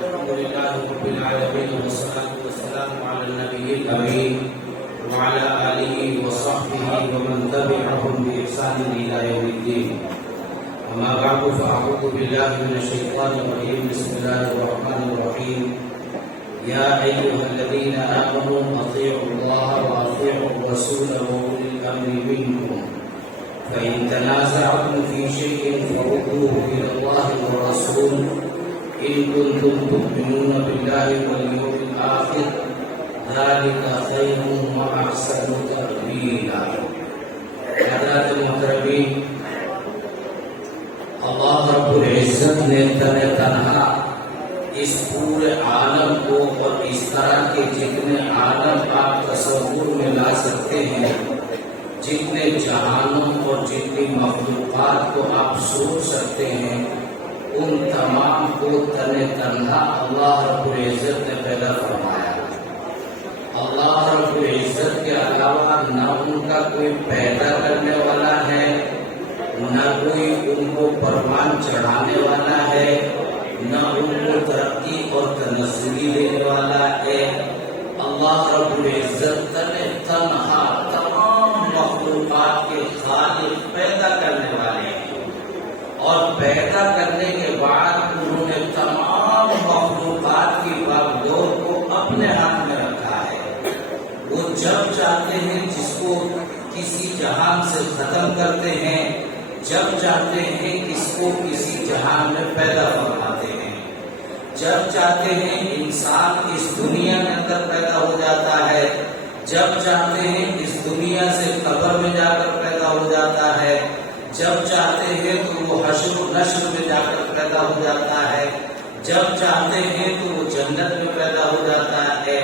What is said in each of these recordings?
الحمد لله رب العالمين والصلاة والسلام على النبي الأمين وعلى آله وصحبه ومن تبعهم بإحسان إلى يوم الدين. أما بعد فأعوذ بالله من الشيطان الرجيم. بسم الله الرحمن الرحيم. يا أيها الذين آمنوا أطيعوا الله وأطيعوا الرسول وأولي الأمر منكم فإن تنازعتم في شيء فردوه إلى الله والرسول إن كنتم تؤمنون بالله واليوم الآخر ذلك خير وأحسن تأويلا. حضرات محترمین، اللہ رب العزت نے تنہا اس پورے عالم کو اور اس طرح کے جتنے عالم آپ تصور میں لا سکتے ہیں، جتنے جہانوں اور جتنی مخلوقات کو آپ سوچ سکتے ہیں، ان تمام کو تنہا اللہ رب العزت نے پیدا فرمایا. اللہ رب العزت کے علاوہ نہ ان کا کوئی پیدا کرنے والا ہے، نہ کوئی ان کو پروان چڑھانے والا ہے، نہ ان کو ترقی اور تنزلی دینے والا ہے. اللہ رب العزت تنہا تمام مخلوقات کے خالق پیدا کرنے والے ہیں، اور پیدا کرنے کے بعد انہوں نے تمام مخلوقات کی باغڈور کو اپنے ہاتھ میں رکھا ہے. وہ جب چاہتے ہیں جس کو کسی جہان سے ختم کرتے ہیں، جب چاہتے ہیں اس کو کسی جہان میں پیدا فرماتے ہیں. جب چاہتے ہیں انسان اس دنیا کے اندر پیدا ہو جاتا ہے، جب چاہتے ہیں اس دنیا سے قبر میں جا کر پیدا ہو جاتا ہے، جب چاہتے ہیں تو وہ حشر و نشر میں جا کر پیدا ہو جاتا ہے، جب چاہتے ہیں تو وہ جنت میں پیدا ہو جاتا ہے.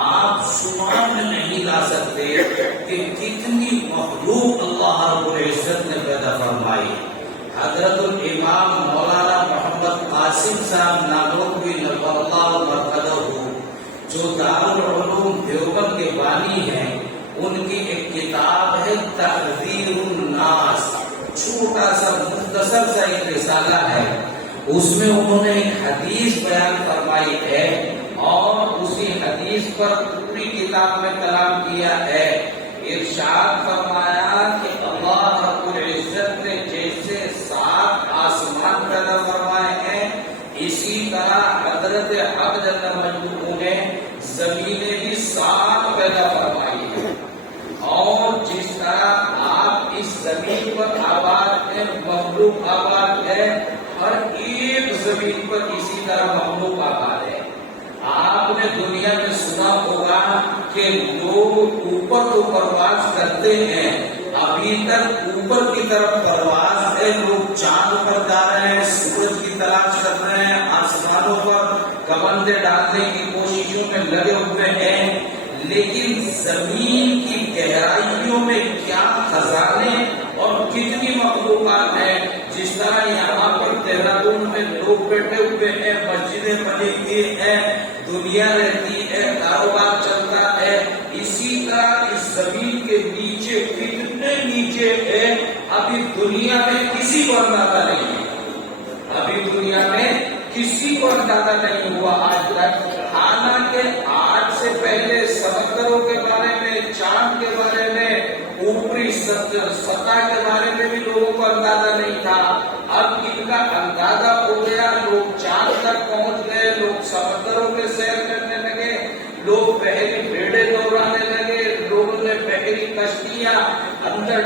آپ شمار میں نہیں لا سکتے کہ کتنی مخلوق اللہ رب العزت نے پیدا فرمائی. حضرت الامام مولانا محمد قاسم صاحب نانوتوی نور اللہ مرقدہ جو دارالعلوم دیوبند کے بانی ہیں، ان کی ایک کتاب ہے تحذیر الناس، چھوٹا سا مختصر سا ایک رسالہ ہے. اس میں انہوں نے ایک حدیث بیان فرمائی ہے اور اسی حدیث پر پوری کتاب میں کلام کیا ہے. ارشاد فرمایا کہ اللہ رب العزت نے جیسے 7 آسمان پیدا فرمائے ہیں، اسی طرح حضرت حق جل مجدہ نے زمینیں بھی 7 پیدا فرمائی ہیں. اور جس طرح آپ اس زمین پر آباد ہیں، مخلوق آباد ہے، ہر ایک زمین پر اسی طرح مخلوق آباد ہے. آپ نے دنیا میں سنا ہوگا کہ لوگ اوپر تو پرواز کرتے ہیں، ابھی تک اوپر کی طرف پرواز ہے. لوگ چاند پر جا رہے ہیں، سورج کی تلاش کر رہے ہیں، آسمانوں پر کمندیں ڈالنے کی کوششوں میں لگے ہوئے ہیں. لیکن زمین کی گہرائیوں میں کیا خزانے اور کتنی مخلوقات ہیں. جس طرح یہاں پر دہرادون میں لوگ بیٹھے ہوئے ہیں، مسجدیں بنی ہوئی ہیں، دنیا رہتی ہے، کاروبار چلتا ہے، اسی طرح اس زمین کے نیچے کتنے نیچے ہے ابھی دنیا میں کسی کو اندازہ نہیں ہے. ابھی دنیا میں کسی کو اندازہ نہیں ہوا آج تک. حالانکہ آج سے پہلے سمندروں کے بارے میں، چاند کے بارے میں، اوپری سطح کے بارے میں بھی لوگوں کو اندازہ نہیں تھا. اب ان کا اندازہ ہو گیا، لوگ چاند تک پہنچ گئے، لوگ سمندروں میں سیر کرنے لگے، لوگ بحری بیڑے دوڑانے لگے، لوگوں نے بحری کشتیاں اندر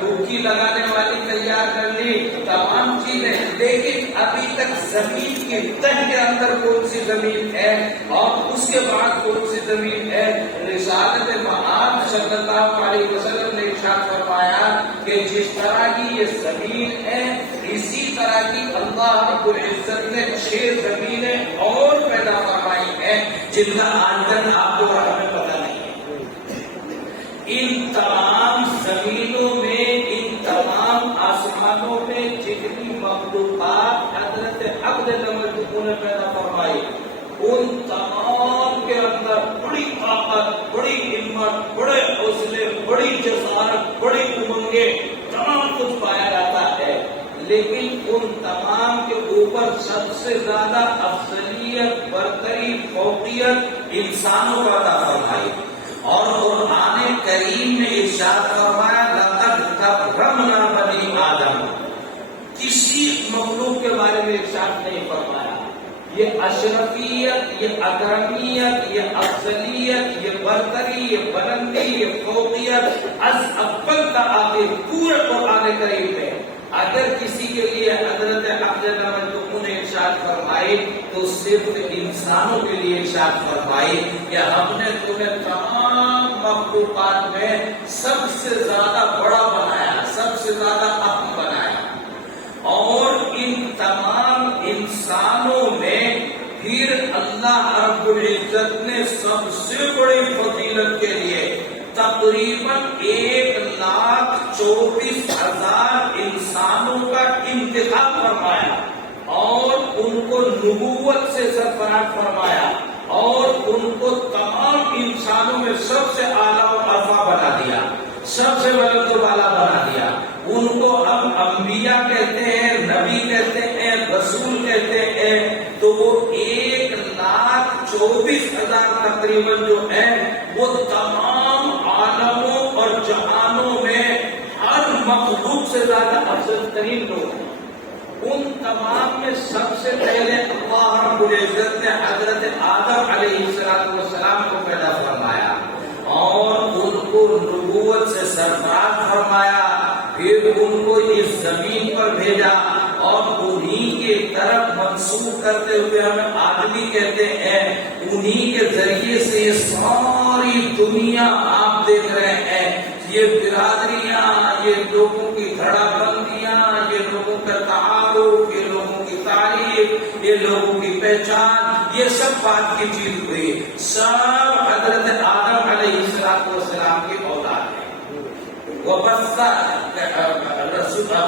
ڈوبکی لگانے والی تیار کر لی، تمام چیزیں. لیکن ابھی تک زمین کی تہ کے اندر کون سی زمین ہے اور اس کے بعد کون سی زمین ہے؟ رسالت مآب صلی اللہ علیہ وسلم نے ارشاد فرمایا کہ جس طرح کی یہ زمین ہے، اسی طرح کی اللہ رب العزت نے 6 زمینیں اور پیدا فرمائی ہیں جن کا آج تک آپ کو اور ہمیں پتہ نہیں ہے. ان تمام زمینوں میں، ان تمام آسمانوں میں جتنی مخلوقات حضرت حق جل مجدہ نے پیدا فرمائی، ان تمام کے اندر بڑی طاقت، بڑی ہمت، بڑے حوصلے، بڑی جسارت، بڑی امنگیں، تمام کچھ پایا جاتا ہے. لیکن ان تمام کے اوپر سب سے زیادہ افضلیت، برتری، فوقیت انسانوں کو عطا فرمائی. اور قرآن کریم نے ارشاد فرمایا لقد کرمنا بنی آدم. کسی مخلوق کے بارے میں ارشاد نہیں فرمایا. یہ اشرفیت، یہ اکرمیت، یہ افضلیت، یہ برتری، یہ بلندی، یہ فوقیت از اول تا آخر پورے قرآن کریم میں اگر کسی کے لیے حضرت افضل نے ارشاد فرمائی تو صرف انسانوں کے لیے ارشاد فرمائی کہ ہم نے تمہیں تمام مخلوقات میں سب سے زیادہ بڑا بنایا، سب سے زیادہ اہم بنایا. اور ان تمام انسانوں میں پھر اللہ رب العزت نے سب سے بڑی فضیلت کے لیے تقریباً 1,24,000 انسانوں کا انتخاب فرمایا اور ان کو نبوت سے سرفراز فرمایا اور ان کو تمام انسانوں میں سب سے اعلیٰ و ارفع بنا دیا، سب سے بلند و بالا بنا دیا. ان کو ہم انبیاء کہتے ہیں، نبی کہتے ہیں، رسول کہتے ہیں. تو وہ 1,24,000 تقریباً جو ہیں وہ تمام عالموں اور جہانوں میں ہر مخلوق سے زیادہ افضل ترین لوگ ہیں. ان تمام میں سب سے پہلے اللہ رب العزت نے حضرت آدم علیہ السلام کو پیدا فرمایا اور ان کو نبوت سے سرفراز فرمایا. پھر ان کو اس زمین پر بھیجا اور انہی کے طرف منسوب کرتے ہوئے ہمیں آدمی کہتے ہیں. انہی کے ذریعے سے یہ ساری دنیا آپ دیکھ رہے ہیں، یہ برادریاں، یہ لوگوں کی دھڑا بندیاں، یہ لوگوں کا تعارف، یہ لوگوں کی تعریف، یہ لوگوں کی پہچان، یہ سب بات کی چیز ہوئی. سب حضرت آدم علیہ السلام کی اولاد ہے.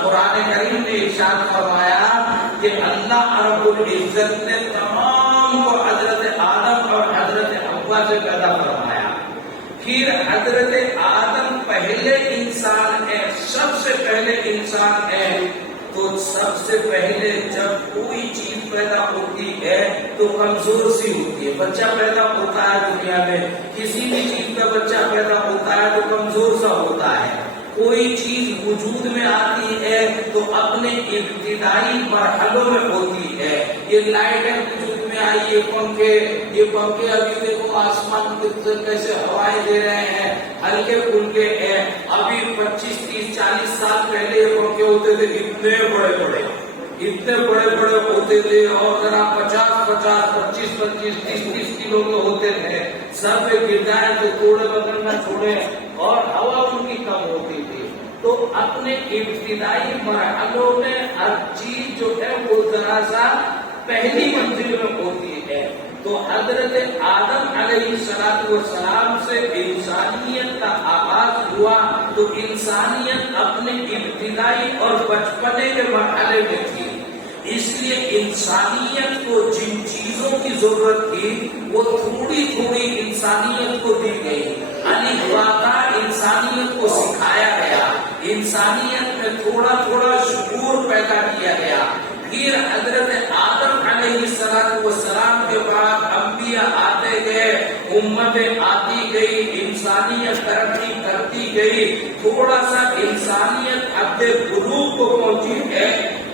قرآن کریم نے ارشاد فرمایا کہ اللہ رب العزت نے تمام کو حضرت آدم اور حضرت حوا سے پیدا فرمایا. پھر حضرت آدم پہلے انسان ہے، سب سے پہلے انسان ہے. تو سب سے پہلے جب کوئی چیز پیدا ہوتی ہے تو کمزور سی ہوتی ہے. بچہ پیدا ہوتا ہے دنیا میں، کسی بھی چیز کا بچہ پیدا ہوتا ہے تو کمزور سا ہوتا ہے. کوئی چیز وجود میں آتی ہے تو اپنے ابتدائی مرحلوں میں ہوتی ہے. یہ لائٹیں وجود میں آئی، یہ پنکھے ابھی دیکھو آسمان کیسے ہوائیں دے رہے ہیں، ہلکے پھلکے ہیں. ابھی 25، 30، 40 سال پہلے یہ پنکھے ہوتے تھے اتنے بڑے بڑے ہوتے تھے اور ذرا 50، 25، 30 کلو کے ہوتے تھے. سر پہ گر جائے تو توڑے بغل نہ چھوڑے اور ہوا ان کی کم ہوتی تھی. تو اپنے ابتدائی مرحلوں میں ہر چیز جو ہے وہ ذرا سا پہلی منزل میں ہوتی ہے. تو حضرت آدم علیہ السلام سے انسانیت کا آغاز ہوا تو انسانیت اپنے ابتدائی اور بچپنے کے مرحلے میں تھی. اس لیے انسانیت کو جن چیزوں کی ضرورت تھی وہ تھوڑی تھوڑی انسانیت کو دی گئی. انسانیت کو سکھایا گیا، انسانیت میں تھوڑا تھوڑا شعور پیدا کیا گیا. پھر حضرت آدم علیہ السلام کے بعد انبیاء آتے گئے، امتیں آتی گئی، انسانیت ترقی کرتی گئی. تھوڑا سا انسانیت حد بلوغ کو پہنچی ہے،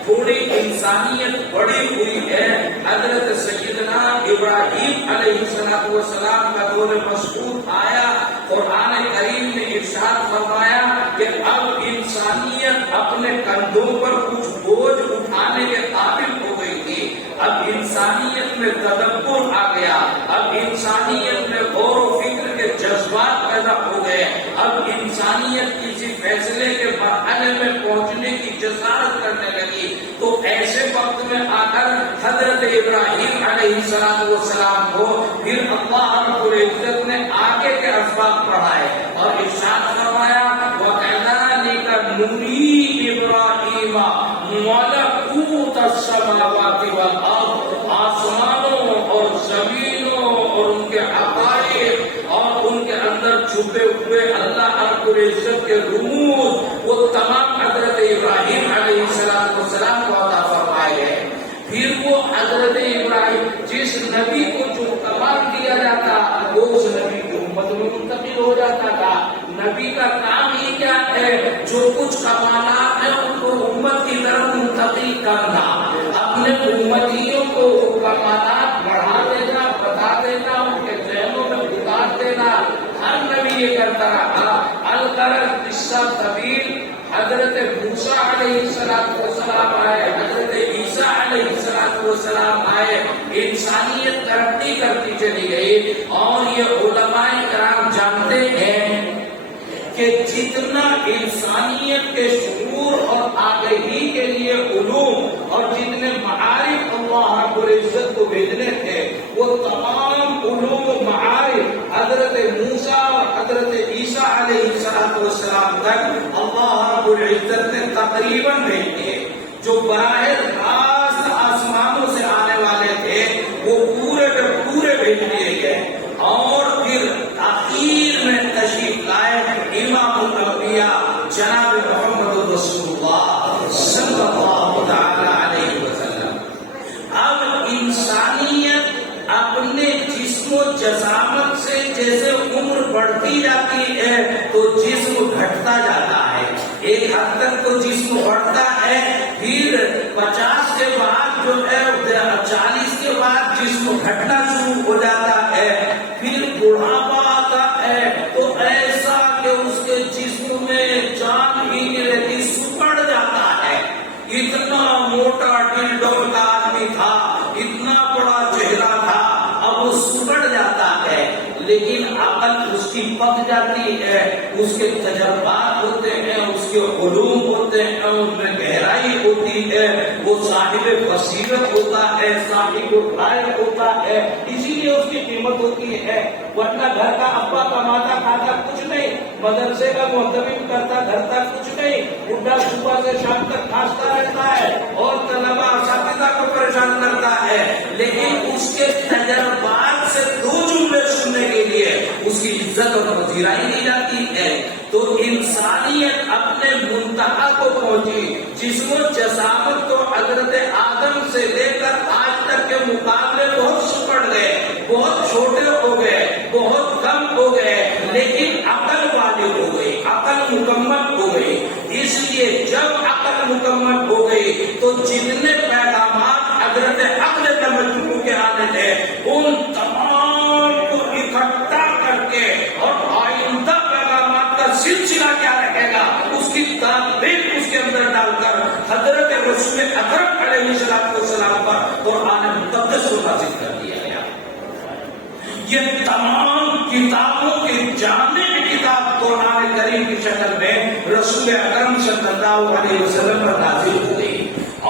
تھوڑی انسانیت بڑی ہوئی ہے. حضرت سیدنا ابراہیم علیہ السلام کا دور مشہور آیا. قرآن کریم نے ارشاد فرمایا کہ اب انسانیت اپنے کندھوں پر کچھ بوجھ اٹھانے کے قابل ہو گئی تھی. اب انسانیت میں تدبر آ گیا، اب انسانیت میں غور و فکر کے جذبات پیدا ہو گئے. اب انسانیت کسی فیصلے کے مرحلے میں پہنچنے کی جسارت کرنے لگی. تو ایسے وقت میں آ کر حضرت ابراہیم علیہ السلام کو پھر اللہ رب العزت نے آگے کے اسباب پڑھائے اور ارشاد فرمایا وَكَذَلِكَ نُرِي إِبْرَاهِيمَ مَلَكُوتَ السَّمَاوَاتِ وَالْأَرْضِ. آسمانوں اور زمینوں اور ان کے حقائق اور ان کے اندر چھپے ہوئے اللہ رب العزت کے رموز وہ تمام حضرت ابراہیم علیہ السلام حضرت ابراہیم جس نبی کو جو کمال دیا جاتا وہ اس نبی کی امت میں منتقل ہو جاتا تھا. نبی کا کام ہی کیا ہے؟ جو کچھ کمالات ہیں ان کو امت کی طرف منتقل کرنا، اپنے امتیوں کو کمالات بڑھا دینا، بتا دینا، ان کے ذہنوں میں اتار دینا. ہر نبی یہ کرتا رہا. الغرض قصہ طویل. حضرت موسیٰ علیہ السلام آئے، حضرت عیسیٰ علیہ السلام آئے، انسانیت ترقی کرتی چلی گئی. اور یہ علماء کرام جانتے ہیں کہ جتنا انسانیت کے شعور اور آگہی کے لیے علوم اور جتنے معارف اللہ رب العزت کو بھیجنے تھے وہ تمام علوم و معارف حضرت موسیٰ اور حضرت عیسیٰ علیہ السلام تک اللہ رب العزت نے تقریباً بھیجے. جو براہ راست آسمانوں سے آنے والے تھے وہ پورے کے پورے بھیج دیے گئے. اور پھر آخر میں تشریف لائے امام الانبیاء جناب محمد رسول اللہ صلی اللہ تعالی علیہ وسلم. اب انسانیت اپنے جسم و جسامت سے جیسے عمر بڑھتی جاتی ہے تو جسم گھٹتا جاتا ہے. ایک حد تک تو جسم بڑھتا ہے، پھر 50 کے بعد جو ہے 40 کے بعد جسم گھٹنا شروع ہو جاتا ہے. پھر بڑھاپا آتا ہے تو ایسا کہ اس کے جسم میں جان ہی نہیں رہتی، سکڑ جاتا ہے. اتنا موٹا ڈلڈو کا آدمی تھا، اتنا بڑا چہرہ تھا، اب وہ سکڑ جاتا ہے. لیکن عقل اس کی پک جاتی ہے، اس کے تجربات ہوتے ہیں، اس کے علوم ہوتے ہیں، ان میں گہرائی ہوتی ہے. وہ صاحب بصیرت ہوتا ہے، صاحب رائے ہوتا ہے، اسی لیے اس کی قیمت ہوتی ہے. ورنہ گھر کا ابا کماتا کھاتا کچھ نہیں، مدرسے کا محتمم کرتا گھر تک کچھ نہیں، بڈھا صبح سے شام تک کھانستا رہتا ہے اور طلبا اساتذہ کو پریشان کرتا ہے. لیکن اس کے تجربات سے دو جملے سننے کے لیے اس کی عزت اور پذیرائی دی جاتی ہے. تو انسانیت اپنے منتہا کو پہنچی. جسم و جسامت تو حضرت آدم سے لے کر آج تک کے مقابلے بہت سکڑ گئے، بہت چھوٹے ہو گئے، بہت کم ہو گئے، لیکن عقل والے ہو گئی، عقل مکمل ہو گئی. اس لیے جب عقل مکمل ہو گئی تو جتنے پیغامات حضرت عقل کے مجموع کے آنے تھے ان تمام کو اکٹھا کر کے اور آئندہ پیغامات کا سلسلہ کیا رہے گا اس کی تعبیر اس کے اندر ڈال کر حضرت رسول اکرم علیہ السلام پر قرآن مقدس کو نازل کر دیا گیا. یہ تمام کتابوں کی جامع کتاب قرآن کریم کی شکل میں رسول اکرم صلی اللہ علیہ وسلم پر نازل ہو گئی.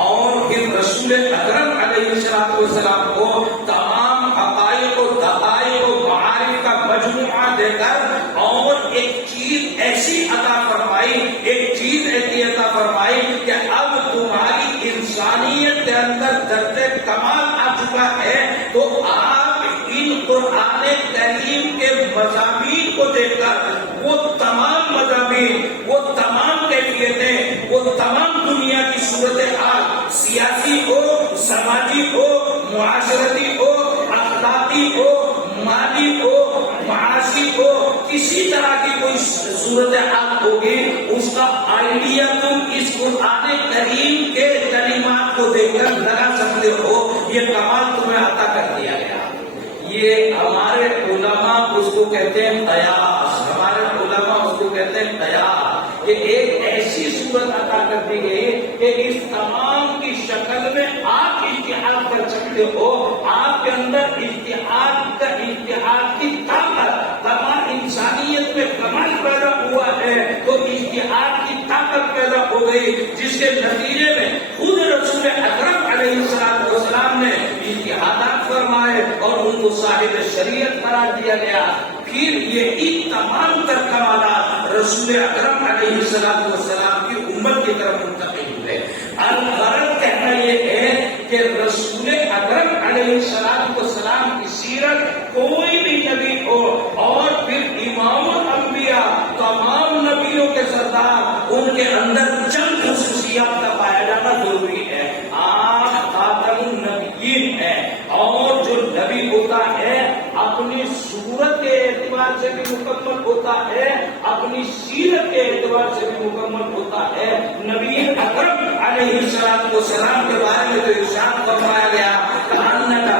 اور پھر رسول اکرم علیہ السلام کو تمام حقائق و دقائق و معارف کا مجموعہ دے کر اور ایک چیز ایسی عطا فرمائی، ایک چیز ایسی عطا فرمائی کہ اب تمہاری انسانیت کے اندر درجہ کمال آ چکا ہے تو آپ ان قرآن کریم کے مضامین کو دیکھ کر وہ تمام مضامین، وہ تمام کیفیتیں، وہ تمام دنیا کی صورتحال، سیاسی ہو، سماجی ہو، معاشرتی ہو، اخلاقی ہو، مالی ہو، معاشی ہو، کسی طرح کی کوئی صورتحال ہوگی اس کا آئیڈیا تم اس قرآن کریم کے کلمات کو دیکھ کر لگا سکتے ہو. یہ کمال تمہیں عطا کر دیا گیا. یہ ہمارے علماء اس کو کہتے ہیں قیاس، ہمارے علماء اس کو کہتے ہیں قیاس. یہ ایک ایسی صورت عطا کر دی گئی کہ اس تمام کی شکل میں آپ اتحاد کر سکتے ہو. آپ کے اندر اتحاد کی طاقت، تمام انسانیت میں کمال پیدا ہوا ہے تو اتحاد کی طاقت پیدا ہو گئی جس کے نتیجے میں خود رسول اکرم علیہ السلام نے اتحادات فرمائے اور ان کو صاحب شریعت قرار دیا گیا. پھر یہی تمام تر کمالات رسول اکرم علیہ السلام کی امت کی طرف منتقل ہوئے. الغرض کہنا یہ ہے کہ رسول اکرم علیہ السلام کی سیرت کوئی بھی نبی ہو اور پھر امام الانبیاء تمام نبیوں کے سردار ان کے اندر چند خصوصیات کا پایا جانا ضروری ہے. آپ خاتم النبیین ہیں، اعتبار سے بھی مکمل ہوتا ہے۔ نبی اکرم علیہ السلام کے بارے میں تو ارشاد فرمایا گیا کہ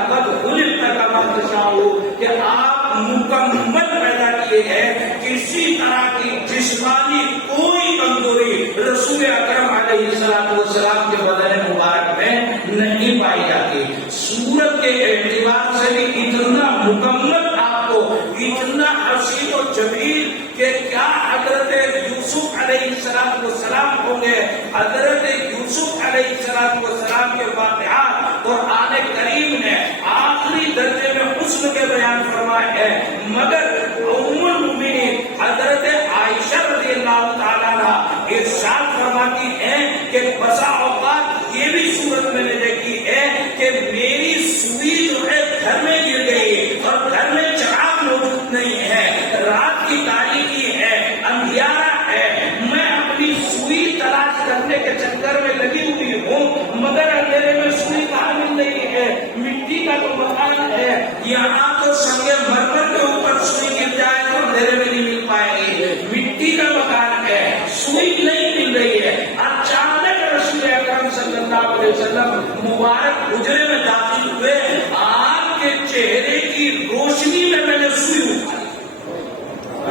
قد خلقت کما تشاء، کہ آپ مکمل پیدا کیے ہیں، کسی طرح کی جسمانی کوئی کمزوری رسول اکرم علیہ السلام کے بدن مبارک میں نہیں پائی جاتی۔ صورت کے اعتبار سے بھی اتنا مکمل، آپ کو اتنا حسین و جمیل کہ کیا حضرت یوسف علیہ السلام ہوں گے۔ حضرت یوسف علیہ السلام کے واقعات قرآن کریم نے آخری درجے میں حسن کے بیان فرمائے ہیں، مگر ام المؤمنین حضرت عائشہ رضی اللہ تعالیٰ عنہ ارشاد فرماتی ہیں کہ بسا اوقات یہ بھی صورت میں نے دیکھی ہے کہ میری سوئی جو ہے گھر میں گر گئی اور گھر میں چراغ موجود نہیں ہے، رات کی تاریکی ہے، اندھیارا ہے، میں اپنی سوئی تلاش کرنے کے چکر میں لگی ہوئی ہوں، مگر اندھیرے میں سوئی کہاں مل رہی ہے؟ مٹی کا تو مکان ہے، یہاں تو سنگ مرمر کے اوپر سوئی گر جائے تو اندھیرے میں نہیں مل پائے گی، مٹی کا مکان ہے، سوئی نہیں مل رہی ہے۔ اچانک رسول اکرم صلی اللہ علیہ وسلم مبارک حجرے میں داخل ہوئے، آپ کے چہرے کی روشنی میں نے سوئی اٹھائی۔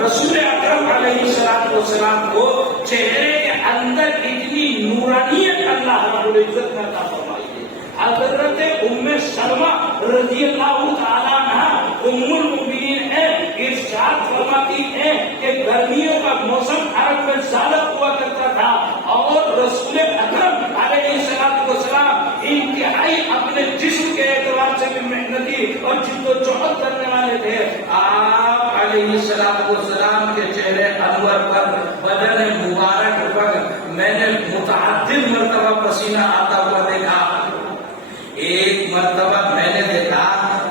رسول اکرم علیہ السلام کو چہرے کے اندر اتنی نورانیت اللہ رب العزت نے عطا فرمائی ہے۔ حضرت ام سلمہ رضی اللہ تعالیٰ عنہ ام المؤمنین ہے، ارشاد فرماتی ہے کہ گرمیوں کا موسم عرب میں زیادہ ہوا کرتا تھا اور رسول اکرم علیہ السلام انتہائی اپنے جسم کے اعتبار سے بھی محنتی اور جد و جہد کرنے والے تھے۔ آپ علیہ السلام کے چہرے انور پر، بدن مبارک پر میں نے متعدد مرتبہ پسینہ آتا ہوا دیکھا۔ ایک مرتبہ میں نے دیکھا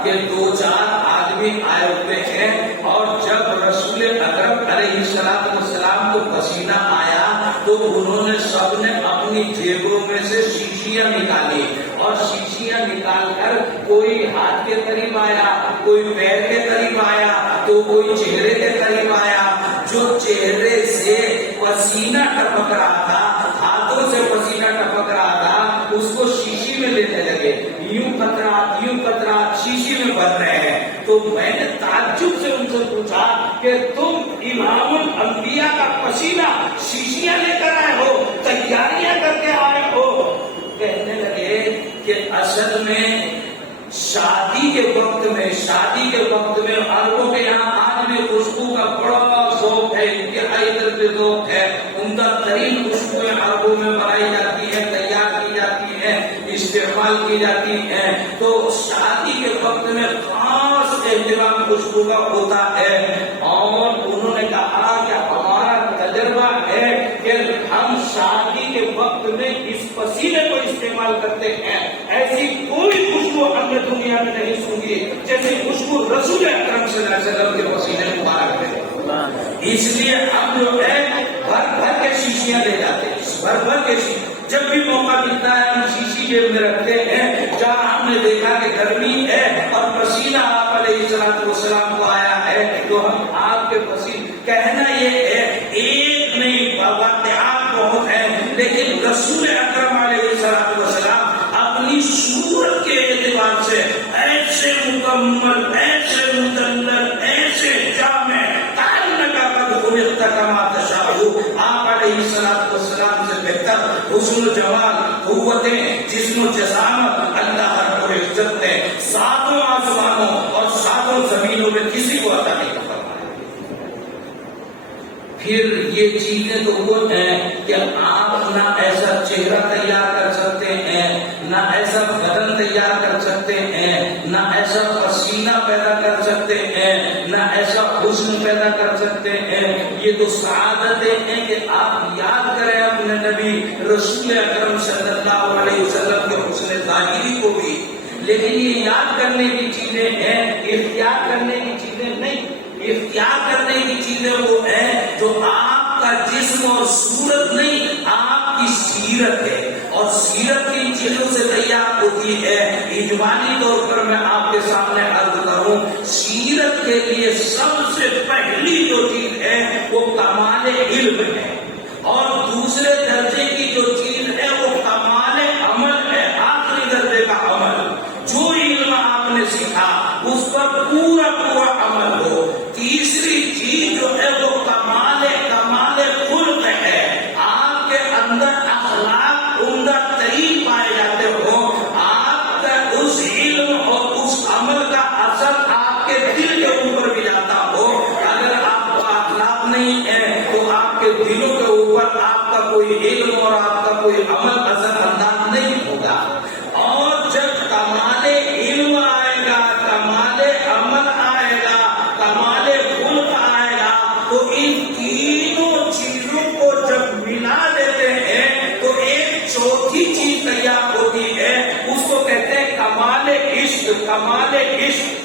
کہ 2-4 آدمی آئے ہوئے ہیں اور جب رسول اکرم علیہ السلام کو پسینہ آیا تو انہوں نے سب نے اپنی جیبوں میں سے شیشیاں نکالی اور شیشیاں نکال کر کوئی ہاتھ کے قریب آیا، کوئی پیر کے قریب آیا تو کوئی چہرے کے قریب آیا۔ جو چہرے سے پسینہ ٹپک رہا تھا، ہاتھوں سے پسینہ ٹپک رہا تھا، اس کو شیشی میں لینے لگے، یوں قطرات شیشی میں بھر رہے ہیں۔ تو میں نے تعجب سے ان سے پوچھا کہ تم امام الانبیاء کا پسینہ شیشیاں لے کر آئے ہو، تیاریاں کر کے آئے ہو؟ کہنے لگے کہ اصل میں شادی کے وقت میں عربوں کے یہاں آج بھی خوشبو کا بڑا ذوق ہے، انتہائی درجے ذوق ہے، عمدہ ترین خوشبوئیں عربوں میں بنائی جاتی ہیں، تیار کی جاتی ہیں، استعمال کی جاتی ہیں۔ تو شادی کے وقت میں خاص اہتمام خوشبو کا ہوتا ہے اور انہوں نے کہا کہ ہمارا تجربہ ہے کہ ہم شادی کے وقت میں اس پسینے کو استعمال کرتے ہیں، ایسی کوئی خوشبو ہم نے دنیا میں نہیں سنی جیسی خوشبو رسول اکرم صلی اللہ علیہ وسلم کے پسینے مبارک ہے۔ اس لیے ہم جو ہے بھر کے شیشیاں لے جاتے ہیں، بھر کے شیشیاں، جب بھی موقع ملتا ہے ہم شیشی جیب میں رکھتے ہیں۔ جہاں ہم نے دیکھا کہ گرمی ہے اور پسینہ آپ علیہ السلام کو آیا ہے تو ہم آپ کے پسینے، کہنا یہ ہے ایک نہیں، واقعات بہت ہیں، لیکن رسول اکرم علیہ السلام اپنی صورت کے اعتبار سے ایسے مکمل، ایسے مدلل، ایسے جامع، آپ علیہ السلام سے بہتر حسن و جمال، قوتیں، جسم و جسامت اللہ رب العزت نے 7 آسمانوں اور 7 زمینوں میں کسی کو عطا نہیں فرمایا۔ پھر یہ چیزیں تو وہ ہیں کہ آپ نہ ایسا چہرہ تیار کر سکتے ہیں، نہ ایسا بدن تیار کر سکتے ہیں، نہ ایسا پسینہ پیدا کر سکتے ہیں، نہ ایسا حسن پیدا کر سکتے ہیں۔ یہ تو سعادتیں ہیں کہ آپ یاد کریں اپنے نبی رسول اکرم صلی اللہ علیہ وسلم کے حسن ظاہری کو بھی، لیکن یہ یاد کرنے کی چیزیں ہیں، اختیار کرنے کی چیزیں نہیں۔ اختیار کرنے کی چیزیں وہ ہیں جو آپ کا جسم اور صورت نہیں، آپ کی سیرت ہے، اور سیرت کی چیزوں سے تیار ہوتی ہے۔ اجمالی طور پر میں آپ کے سامنے عرض کروں، سیرت کے لیے سب سے پہلی جو چیز ہے وہ کمال علم ہے۔ عشق، کمال عشق.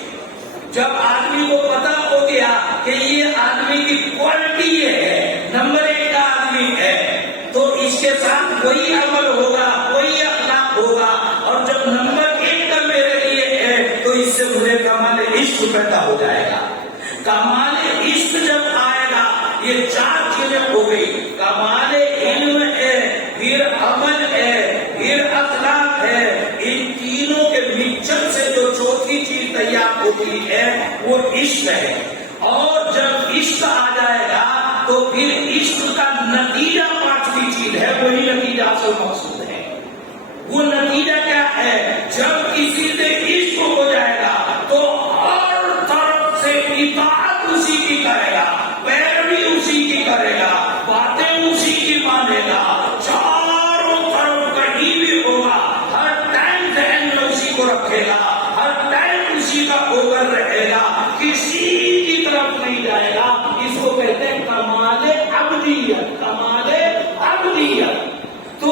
جب آدمی کو پتا ہو گیا کہ یہ آدمی کی کوالٹی یہ ہے، نمبر 1 کا آدمی ہے، تو اس کے ساتھ کوئی عمل ہوگا، کوئی اخلاق ہوگا، اور جب نمبر 1 کا میرے لیے ہے تو اس سے مجھے کمال عشق پیدا ہو جائے گا. کمال عشق جب آئے گا، یہ 4 چیزیں ہو گئی. کمال علم ہے، پھر عمل ہے، پھر اخلاق ہے. ان تینوں کے مکسچر سے جو چوتھی چیز تیار ہوتی ہے وہ عشق ہے. اور جب عشق آ جائے گا تو پھر عشق کا نتیجہ 5ویں چیز ہے، وہی نتیجہ اصل مقصود ہے. وہ نتیجہ کیا ہے؟ جب کسی سے عشق ہو جائے گا تو ہر طرف سے اطاعت اسی کی کرے گا، پیروی اسی کی کرے گا، باتیں اسی کی مانے گا، چاروں طرف کہیں بھی ہوگا ہر ٹائم ذہن میں اسی کو رکھے گا، ہر ٹائم اسی کا اوگر رہے گا، کسی کی طرف نہیں جائے گا. اس کو کہتے ہیں کمال عبدیت. کمال عبدیت. تو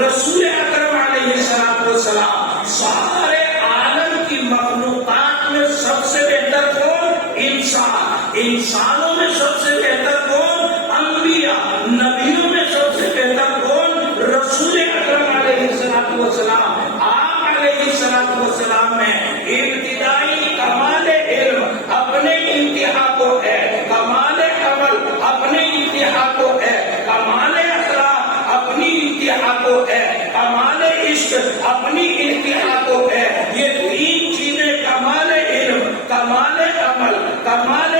رسول اکرم علیہ السلام سارے عالم کی مخلوقات میں سب سے بہتر کون؟ انسان. انسانوں میں سب سے بہتر کون؟ انبیاء. نبیوں میں سب سے بہتر کون؟ رسول اکرم علیہ السلام. آپ علیہ السلام میں ابتدائی کمال علم اپنے انتہا کو ہے، کمال عمل اپنے انتہا کو ہے، کمال اخلاق اپنی انتہا کو ہے، کمال عشق اپنی انتہا کو ہے. یہ 3 چیزیں کمال علم، کمال عمل، کمال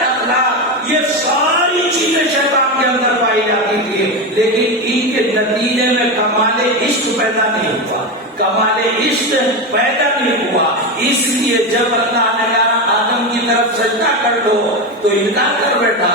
اخلاق، یہ ساری چیزیں شیطان کے اندر پائی جاتی تھی، لیکن ان کے نتیجے میں کمال عشق پیدا نہیں ہوا، کمال عشق پیدا نہیں ہوا. اس لیے جب اللہ نے کہا آدم کی طرف سجدہ کر دو تو انکار کر بیٹھا.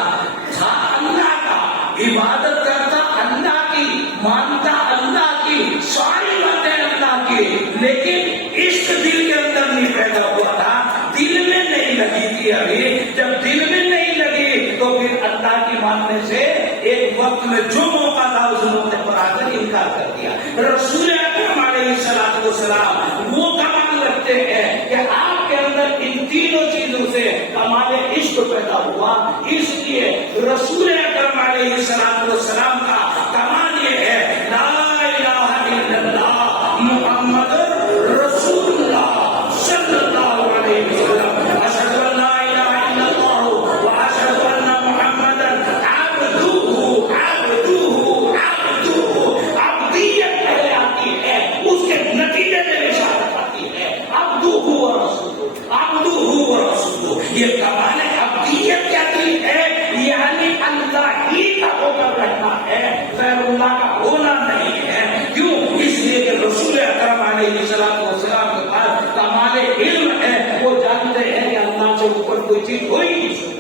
تھا اللہ کا، عبادت کرتا اللہ کی، مانتا اللہ کی، ساری باتیں اللہ کی، لیکن عشق دل کے اندر نہیں پیدا ہوا تھا، دل میں نہیں لگی تھی. ابھی جب دل میں نہیں لگی تو پھر اللہ کی ماننے سے ایک وقت میں جو موقع تھا اس موقع پر آ کر انکار کر دیا. رسول اکرم علیہ السلام وہ کمال رکھتے ہیں کہ آپ کے اندر ان تینوں چیزوں سے کمال عشق پیدا ہوا. اس لیے رسول اکرم علیہ السلام کا کمال یہ ہے لا الہ الا اللہ محمد رسول اللہ صلی اللہ علیہ وسلم. اشہد ان لا الہ الا اللہ واشہد ان محمدا عبدہ. عبدیت پہلے آتی ہے، اس کے نتیجے میں رسالت آتی ہے. عبدہ و رسولہ. یہ کمال عبدیت کیا چیز ہے؟ یعنی اللہ ہی کا ہو کر رہنا ہے، غیر اللہ کا ہونا نہیں ہے. کیوں؟ اس لیے کہ رسول اکرم علیہ السلام کے پاس کمال علم ہے. وہ جانتے ہیں کہ اللہ سے اوپر کوئی چیز ہو ہی نہیں سکتی.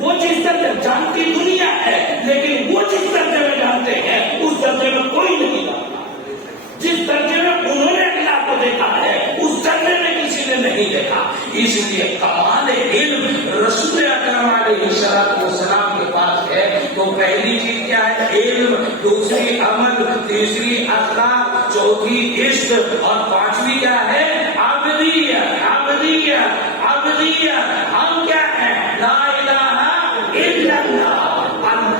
وہ جس درجے جانتی دنیا ہے، لیکن وہ جس درجے میں جانتے ہیں اس درجے میں کوئی نہیں جانتا. جس درجے میں انہوں نے اللہ کو دیکھا ہے اس درجے میں کسی نے نہیں دیکھا. اس لیے کمال علم رسول اکرم علیہ السلام کے پاس ہے. تو پہلی چیز کیا ہے؟ علم. دوسری عمل، تیسری اخلاق، چوتھی عشق، اور 5ویں کیا ہے؟ عبدیت. ہم کیا ہیں؟ لا الہ الا اللہ.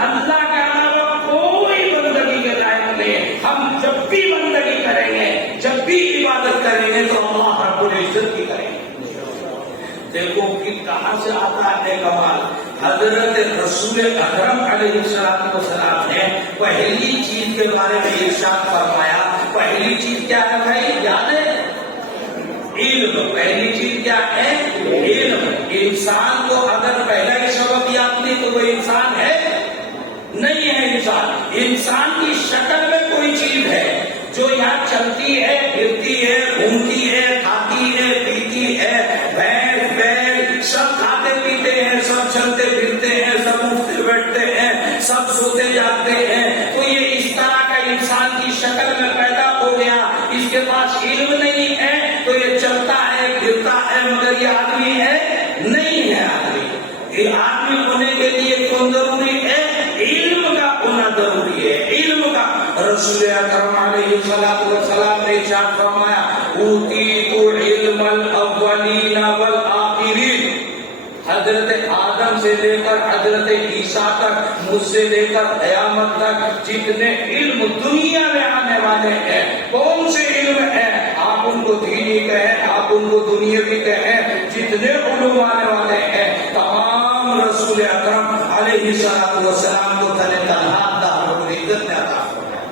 اللہ کے علاوہ کوئی بندگی کے لائق نہیں. ہم جب بھی بندگی کریں گے، جب بھی عبادت کریں گے تو اللہ رب العزت کی کریں گے. دیکھو کہ کہاں سے آتا ہے کمال. حضرت رسول اکرم علیہ السلام نے پہلی چیز کے بارے میں ارشاد فرمایا. پہلی چیز کیا ہے بھائی؟ یاد ہے؟ علم. پہلی چیز کیا ہے؟ علم. انسان کو اگر پہلا ہی سبق یاد نہیں تو وہ انسان ہے نہیں ہے. انسان کی شکل میں کوئی چیز ہے جو یہاں چلتی ہے، پھرتی ہے، گھومتی ہے، کھاتی ہے، پیتی ہے. بھینس بیل سب کھاتے پیتے ہیں، سب چلتے پھرتے ہیں، سب اٹھتے بیٹھتے ہیں، سب سوتے جاگتے ہیں. تو یہ اس طرح کا انسان کی شکل میں پیدا ہو گیا. اس کے پاس علم نہیں ہے تو یہ چلتا ہے، پھرتا ہے، مگر یہ آدمی ہے نہیں ہے. آدمی ہونے کے لیے کون ضروری ہے؟ علم کا ہونا ضروری ہے. علم کا. رسول اکرم علیہ السلام نے ارشاد فرمایا اوتیت آدم سے لے کر حضرت عیسیٰ تک، مجھ سے لے کر قیامت تک جتنے علم دنیا میں آنے والے ہیں، کون سے علم ہیں؟ آپ ان کو دینی کہیں، آپ ان کو دنیاوی کہیں، جتنے علوم آنے والے ہیں تمام رسول اکرم علیہ السلام کو تنہا دارالعزت نے عطا فرمایا۔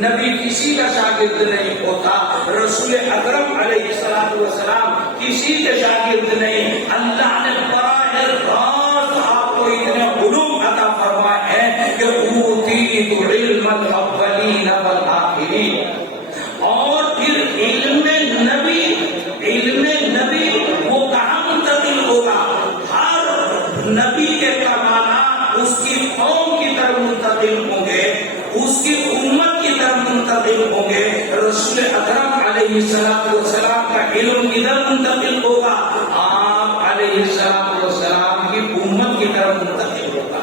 نبی کسی کا شاگرد نہیں ہوتا، رسول اکرم علیہ السلام کسی کے شاگرد نہیں۔ اللہ نے براہ راست آپ کو اتنے علوم عطا فرمائے ہیں کہ اوتیت علم الاولین والآخرین، اور پھر علم نبی وہ کہاں منتقل ہوگا؟ ہر نبی کے کمالات اس کی قوم کی طرف منتقل ہوں گے، اس کی امت کی طرف منتقل ہوں گے۔ رسول اکرم علیہ السلام کا علم ادھر منتقل ہوگا، آپ علیہ السلام کی امت کی طرف منتقل ہوگا۔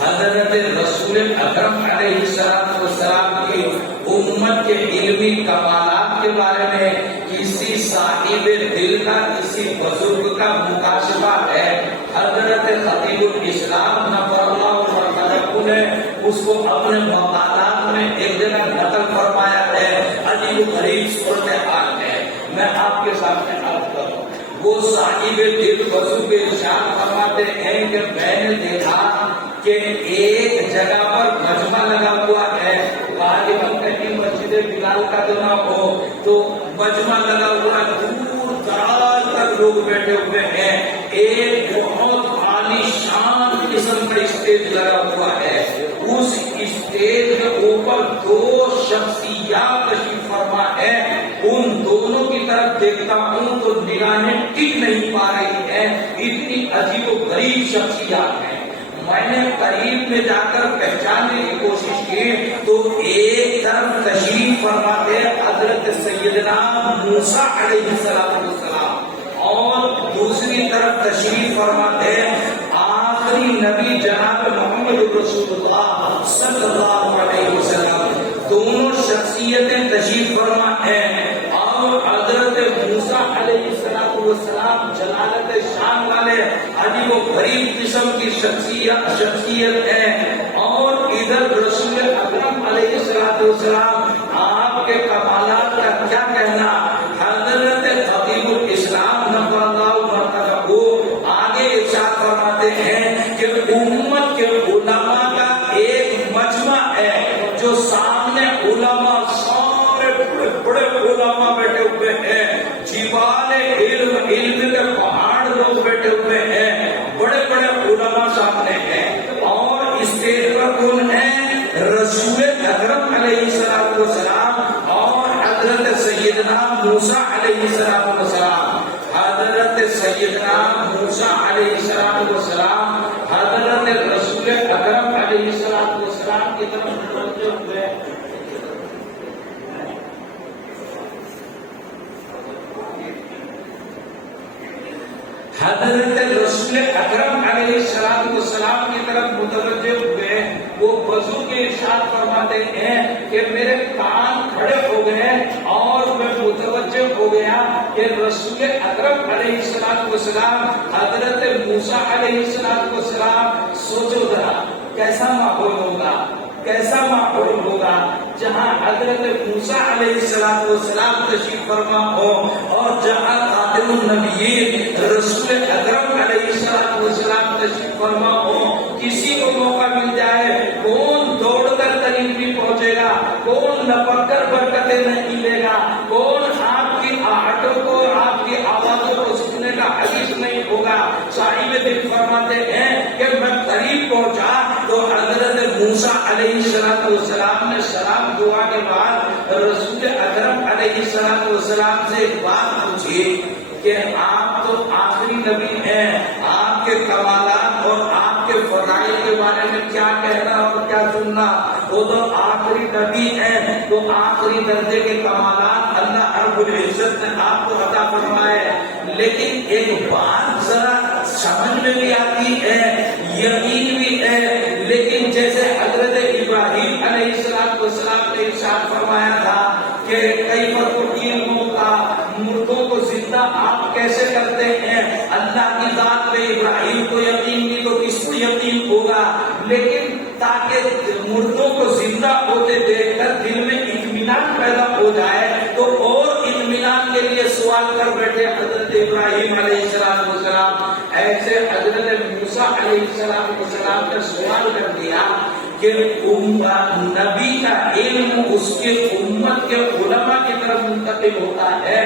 حضرت رسول اکرم علیہ السلام کی امت کے علمی کمالات کے بارے میں کسی صاحب دل کا، کسی بزرگ کا مکاشفہ ہے۔ حضرت خطیب الاسلام نفر اللہ مرتضی نے اس کو اپنے مقالات میں ایک جگہ نقل فرمایا ہے، عجیب و غریب صورتحال ہے، میں آپ کے سامنے عرض کروں۔ وہ صاحب دل بزرگ ارشاد فرماتے ہیں کہ میں نے دیکھا کہ ایک جگہ پر مجمع لگا ہوا ہے، غالباً کہیں مسجد بلال کا جو نہ ہو تو مجمع لگا ہوا، دور دراز تک لوگ بیٹھے ہوئے ہیں، ایک بہت عالی شان قسم کا اسٹیج لگا ہوا ہے۔ اس اسٹیج کے اوپر دو شخصیات تشریف فرما ہے، ان دونوں کی طرف دیکھتا ہوں تو نگاہیں ٹک نہیں پا رہی ہیں، اتنی عجیب و غریب شخصیات ہیں۔ میں نے قریب میں جا کر پہچاننے کی کوشش کی تو ایک طرف تشریف فرماتے حضرت سیدنا موسیٰ علیہ السلام، اور دوسری طرف تشریف فرماتے آخری نبی جناب محمد رسول اللہ صلی اللہ علیہ وسلم۔ دونوں شخصیتیں تشریف فرما ہیں، اور حضرت موسیٰ علیہ السلام جلالت شان والے عجیب و غریب قسم کی شخصیت ہے، اور ادھر رسول اکرم علیہ السلام آپ کے کمالات کا کیا کہنا۔ حضرت خطیب الاسلام نفر اللہ مرتضی کو آگے ارشاد فرماتے ہیں کہ امت کے علماء کا ایک مجمع ہے، جو سامنے علماء سارے بڑے علماء بیٹھے ہوئے ہیں، جبال علم کے پہاڑ لوگ بیٹھے ہوئے ہیں، بڑے بڑے علماء سامنے ہیں، اور اسٹیج پر کون ہے؟ رسول اکرم علیہ السلام اور حضرت سیدنا موسیٰ علیہ السلام۔ حضرت سیدنا موسیٰ علیہ السلام حضرت رسول اکرم علیہ السلام کی طرف متوجہ ہوئے۔ حضرت رسول اکرم علیہ السلام کی طرف متوجہ ہوئے، وہ بزرگ ارشاد فرماتے ہیں کہ میرے کان کھڑے ہو گئے اور میں متوجہ ہو گیا کہ رسول اکرم علیہ السلام حضرت موسیٰ علیہ السلام، سوچو ذرا کیسا ماحول ہوگا، کیسا ماحول ہوگا جہاں حضرت موسیٰ علیہ السلام تشریف فرما ہو، اور جہاں خاتم النبیین رسول اکرم علیہ السلام تشریف فرما ہو۔ کسی کو موقع مل جائے کون دوڑ کر قریب بھی پہنچے گا، کون لپک کر برکتیں نہیں لے گا، کون آپ کی آہٹوں کو، آپ کی آوازوں کو سننے کا حریص نہیں ہوگا۔ صاحب دل فرماتے ہیں کہ میں قریب پہنچا تو حضرت موسیٰ علیہ السلام نے سلام دعا کے بعد رسول اکرم علیہ السلام سے ایک بات پوچھی کہ آپ تو آخری نبی ہیں، آپ کے کمالات اور آپ کے فضائل کے بارے میں کیا کہنا اور کیا سننا۔ وہ تو آخری نبی ہیں تو آخری درجے کے کمالات اللہ رب العزت نے آپ کو عطا فرمائے، لیکن ایک بات ذرا سمجھ میں بھی آتی ہے، یقین بھی ہے، لیکن جیسے حضرت ابراہیم علیہ السلام نے ارشاد فرمایا تھا کہ کئی فرقوں کا مردوں کو زندہ آپ کیسے کرتے ہیں، اللہ کی ذات پہ ابراہیم ہوتے دیکھ کر دل میں اطمینان پیدا ہو جائے تو اور اطمینان کے لیے سوال کر بیٹھے حضرت ابراہیم علیہ السلام. ایسے حضرت موسیٰ علیہ السلام نے سوال کر دیا کہ نبی کا علم اس کے امت کے علماء کی طرف منتقل ہوتا ہے.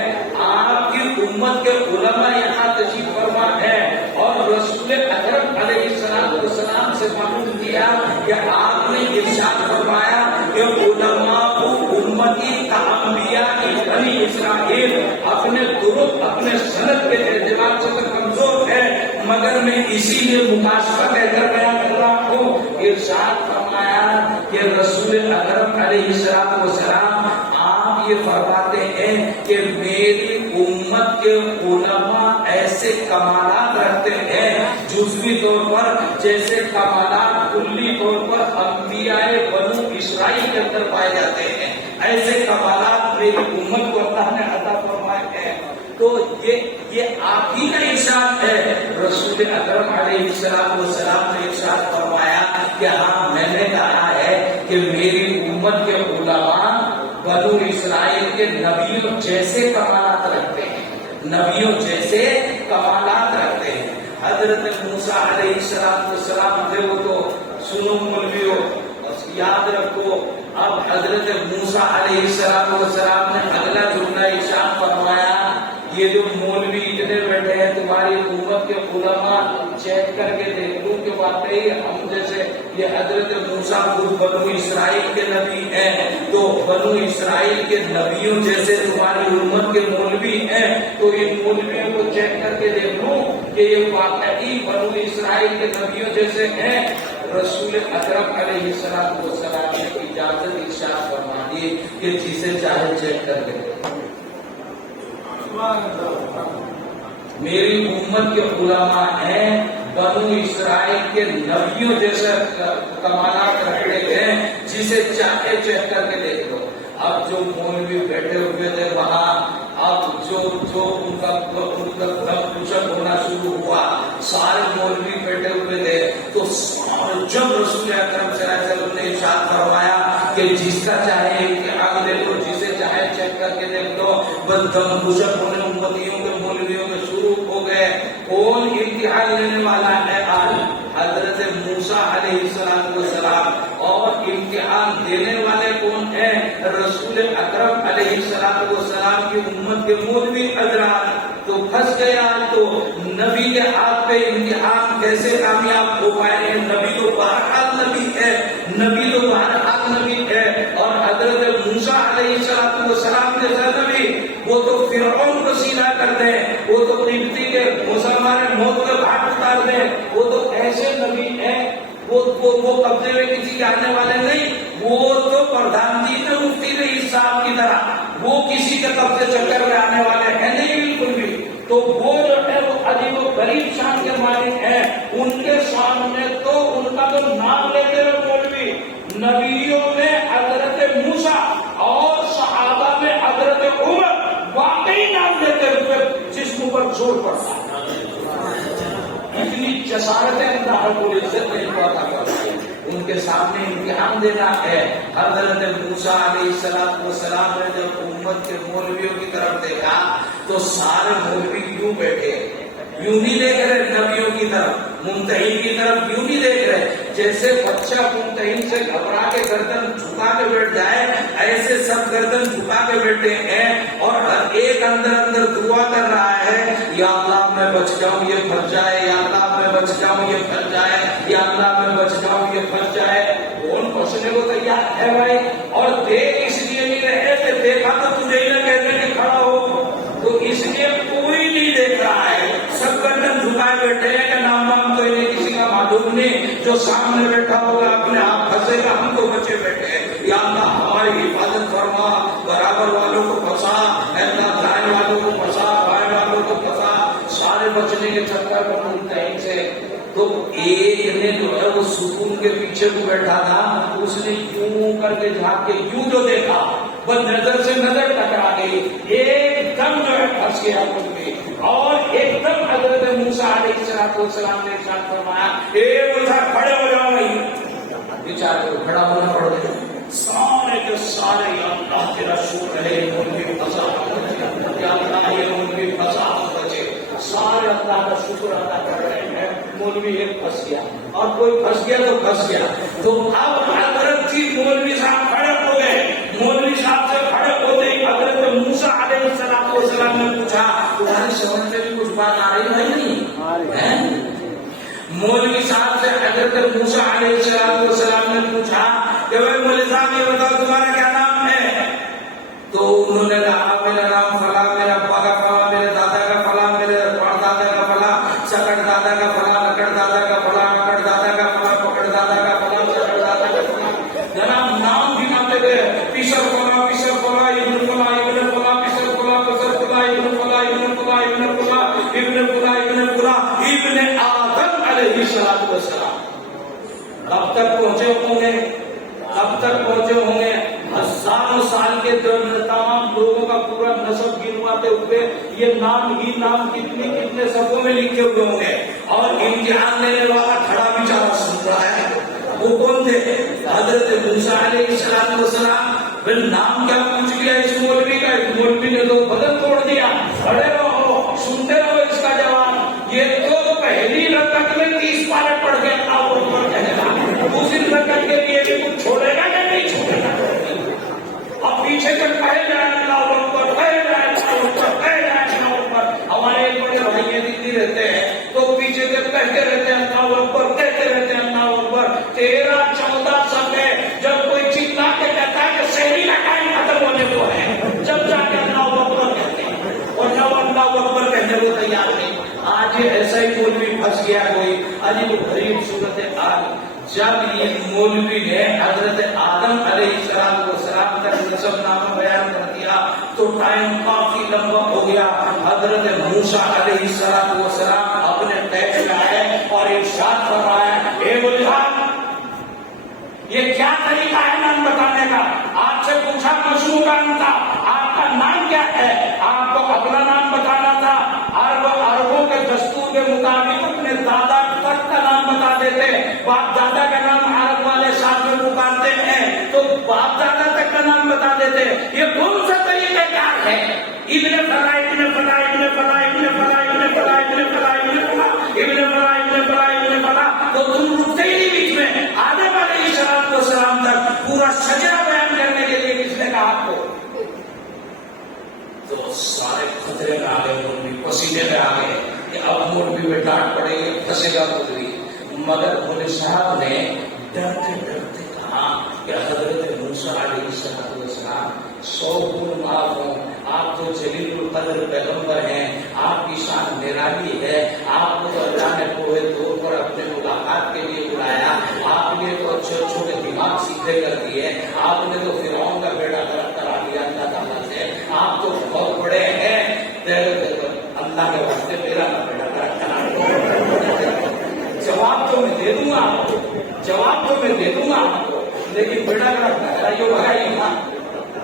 آپ کی امت کے علماء یہاں تشریف فرما ہے اور رسول اکرم علیہ السلام سے معلوم کیا کہ آپ نے ارشاد فرمایا کہ علماء امتی انبیاء کی بنی اسرائیل اپنے درست اپنے سند کے اعتبار سے کمزور ہے، مگر میں اسی لیے مکاشفہ کہہ کر بیان کر رہا ہوں. ارشاد فرمایا کہ رسول اکرم علیہ السلام آپ یہ فرماتے ہیں کہ میری امت کے علماء ایسے کمالات رکھتے ہیں جزوی طور پر جیسے کمالات کلی طور پر انبیاء بنو اسرائیل کے اندر پائے جاتے ہیں. ایسے کمالات میری امت کو اللہ نے عطا فرمائے ہیں. تو یہ آپ ہی کا ارشاد ہے. رسول اکرم علیہ السلام نے ارشاد فرمایا کہ ہاں میں نے کہا ہے کہ میری امت کے علماء بنو اسرائیل کے نبیوں جیسے کمالات رکھتے ہیں، نبیوں جیسے کمالات رکھتے ہیں. حضرت موسیٰ علیہ السلام تھے وہ تو سنو مولویوں یاد رکھو. اب حضرت موسیٰ علیہ السلام نے اگلا جملہ ارشاد فرمایا یہ جو مولوی اتنے بیٹھے ہیں تمہاری امت کے علماء چیک کر کے دیکھ لوں کہ واقعی ہم جیسے یہ حضرت موسیٰ خود بنو اسرائیل کے نبی ہیں تو بنو اسرائیل کے نبیوں جیسے تمہاری امت کے مولوی ہیں تو ان مولویوں کو چیک کر کے دیکھ لوں کہ یہ واقعی بنو اسرائیل کے نبیوں جیسے ہیں. رسول اکرم علیہ السلام نے اجازت ارشاد فرما دی کہ جسے چاہے چیک کر کے میری امت کے علماء ہیں بنو اسرائیل کے نبیوں جیسے کمالات رکھتے ہیں جسے چاہے چیک کر کے دیکھ لو. اب جو مولوی بیٹھے ہوئے تھے وہاں اب جو ان کا پوچھک ہونا شروع ہوا سارے مولوی بیٹھے ہوئے تھے تو جب رسول اکرم صلی اللہ علیہ وسلم نے ارشاد فرمایا کہ جس کا چاہے امتحان دے لو جسے چاہے چیک کر کے دیکھ لو بس دم پوچھک ہونے امتیوں کے مولویوں میں شروع ہو گئے. کون امتحان لینے والا ہے؟ آج حضرت موسیٰ علیہ السلام. اور امتحان دینے والے کون ہیں؟ رسول اکرم علیہ السلام کی امت کے مولوی حضرات. تو پھنس گیا تو نبی کے ہاتھ پہ امتحان کیسے کامیاب ہو پائے ہیں؟ نبی تو بہرحال نبی ہے، نبی تو بہرحال نبی ہے. اور حضرت موسیٰ علیہ السلام کے نبی وہ تو فرعون کو سیدھا کر دیں، وہ تو قبطی کے مسلمان موت کے گھاٹ اتار دیں. وہ تو ایسے نبی ہیں وہ قبضے میں کسی کے آنے والے نہیں. وہ تو پردھان جی نے مفتی نے اس صاحب کی طرح وہ کسی کے قبضے چکر میں آنے والے ہیں نہیں بالکل بھی. تو وہ جو ہے وہ عجیب و غریب شان کے مالک ہیں. ان کے سامنے تو ان کا تو نام لیتے ہوئے مولوی نبیوں میں حضرت موسیٰ اور صحابہ میں حضرت عمر واقعی نام لیتے ہوئے جسم پر زور پڑتا. اتنی جسارتیں اللہ رب العزت نے عطا فرمائی. ان کے سامنے امتحان دینا ہے. حضرت موسیٰ علیہ السلام نے جب امت کے مولویوں کی طرف دیکھا تو سارے مولوی یوں بیٹھے یوں نہیں دیکھ رہے نبیوں کی طرف، ممتحن کی طرف یوں نہیں دیکھ رہے. جیسے بچہ ممتحن سے گھبرا کے گردن جھکا کے بیٹھ جائے ایسے سب گردن جھکا کے بیٹھے ہیں اور ہر ایک اندر دعا کر رہا ہے یا اللہ میں بچ جاؤں یہ پھنس جائے، یا اللہ میں بچ جاؤں یہ پھنس جائے، یا اللہ میں بچ جاؤں یہ پھنس جائے. کون پھنسنے کو تیار ہے بھائی؟ اور دیکھ اس لیے نہیں رہے کہ دیکھا تو تجھے ہی نہ کہتے کہ کھڑا ہو، تو اس لیے کوئی نہیں دیکھ رہا ہے. سب گردن جھکائے بیٹھے ہیں کہ نام تو انہیں کسی کا معلوم نہیں. جو سامنے بیٹھا ہوگا اپنے آپ پھنسے گا، ہم تو بچے بیٹھے ہیں. یا اللہ ہماری حفاظت فرما، برابر والوں کو پھنسا، اللہ دائیں والوں کو پھنسا، بائیں والوں کو پھنسا، سارے بچنے کے چکر میں ممتحن سے. تو ایک نے جو ہے وہ ستون کے پیچھے کو بیٹھا تھا، اس نے یوں کر کے جھانک کے یوں جو دیکھا بس نظر سے نظر ٹکرا گئی، ایک دم جو ہے پھنس گیا ان میں. اور ایک دم حضرت موسیٰ علیہ السلام نے ارشاد فرمایا اے موسیٰ کھڑے ہو جاؤ. نہیں بیچارے کو کھڑا ہونا پڑ گیا. سارے کے سارے یا اللہ تیرا شکر ہے مولوی پھنسا، یا اللہ یہ مولوی پھنسا بچے، سارے اللہ کا شکر ادا کر رہے ہیں، مولوی ایک پھنس گیا اور کوئی پھنس گیا تو پھنس گیا۔ تو اب حضرت جی مولوی صاحب کھڑے ہو گئے، مولوی صاحب سے کھڑے ہوتے ہی حضرت موسیٰ علیہ السلام نے پوچھا تمہاری سمجھ میں بھی کچھ بات آ رہی ہے نہیں؟ مولوی صاحب سے حضرت موسیٰ علیہ السلام نے پوچھا کہ بھائی مولوی صاحب یہ بتاؤ تمہارا کیا نام ہے؟ تو انہوں نے کہا میرا نام فلاں، میرا ابا کا فلاں، میرے دادا کا فلاں، میرے پردادا کا فلاں، سکڑ دادا کا فلاں، لکڑ دادا کا فلاں، اکڑ دادا کا فلاں، پکڑ دادا کا فلاں، سکڑ دادا کا فلاں، جناب نام بھی مانتے تھے، پیشر فلاں، پیشر فلاں، ابن فلاں، ابن فلاں، پیشر فلاں، پیشر فلاں، ابن فلاں، ابن فلاں، ابن فلاں، ابن فلاں، ابن فلاں، ابن آدم علیہ السلام۔ اب تک پہنچے ہوں گے، اب تک پہنچے ہوں گے، ہزاروں سال کے تمام لوگوں کا پورا نسب گنواتے ہوئے یہ نام ہی نام کتنے کتنے صفوں میں لکھے ہوئے ہوں گے، اور امتحان لینے والا کھڑا بھی چارہ سن رہا ہے۔ وہ کون تھے؟ حضرت موسیٰ علیہ السلام۔ پھر نام کیا پوچھ گیا اس مولوی کا؟ اس مولوی نے تو بدن توڑ دیا، کھڑے رہو سنتے رہو اس کا جواب۔ یہ تو پہلی رکعت میں 30 پارے پڑھ گئے، اللہ اکبر کہنے لگا، دوسری رکعت کے لیے بھی کچھ چھوڑے گا کہ نہیں چھوڑے گا؟ اب پیچھے سے کہے جائیں اللہ اکبر، کہے جائیں اللہ اکبر، کہے جائیں اللہ اکبر۔ ہمارے ایک بڑے بھائی دلی رہتے ہیں تو پیچھے سے کہتے رہتے ہیں اللہ اکبر، کہتے رہتے ہیں اللہ اکبر۔ 13-14 صفحے جب کوئی چلا کے کہتا ہے کہ شہری کا ٹائم ختم ہونے کو ہے، جب جا کے اللہ اکبر کہتے ہیں، اور جب اللہ اکبر کہنے کو تیار نہیں۔ آج ایسا ہی مولوی پھنس گیا کوئی عجیب و غریب صورت حال۔ جب یہ مولوی نے حضرت آدم علیہ السلام کا نسب نامہ بیان کر دیا تو ٹائم کافی لمبا ہو گیا۔ حضرت موسیٰ علیہ السلام اپنے ٹیک میں آئے اور ارشاد فرمایا، اے مولوی یہ کیا طریقہ ہے نام بتانے کا؟ آپ سے پوچھا مشروع کا تھا، آپ کا نام کیا ہے؟ آپ کو اپنا نام بتانا تھا۔ عربوں کے دستور کے مطابق اپنے دادا تک کا نام بتا دیتے، باپ دادا کا نام عرب والے ساتھ میں پکارتے ہیں تو باپ دادا تک کا نام بتا دیتے۔ یہ کون سا طریقہ کار ہے؟ ابن فلاں، ابن فلاں، ابن فلاں، ابن فلاں، ابن فلاں، ابن فلاں، ابن فلاں، ابن فلاں، ابن فلاں، ابن فلاں، تو تم رکتے ہی نہیں بیچ میں۔ آدم علیہ السلام تک پورا شجرہ بیان کرنے کے لیے کس نے کہا آپ کو؟ تو سارے خطرے میں آ گئے، مولوی پسینے میں آ گئے کہ اب مولوی میں ڈانٹ پڑے گی، پھنسے گا مولوی۔ مگر مولوی صاحب نے ڈرتے ڈرتے کہا کہ حضرت موسیٰ علیہ السلام 100 گن معاف ہوں، آپ تو جلیل القدر پیغمبر ہیں، آپ کی شان نرالی ہے، آپ کو اللہ نے کوہ طور پر اپنے ملاقات کے لیے بلایا، آپ نے تو اچھے چھوٹے دماغ سیدھے کر دیے، آپ نے تو فرعون کا بیڑا غرق کرا دیا اللہ تعالیٰ سے، آپ تو بہت بڑے ہیں، اللہ کے واسطے میرا کا بیڑا غرق کرا دیا۔ جواب تو میں دے دوں گا آپ کو، جواب تو میں دے دوں گا آپ کو، لیکن بیڑا غرق کرائیو بھائی نا،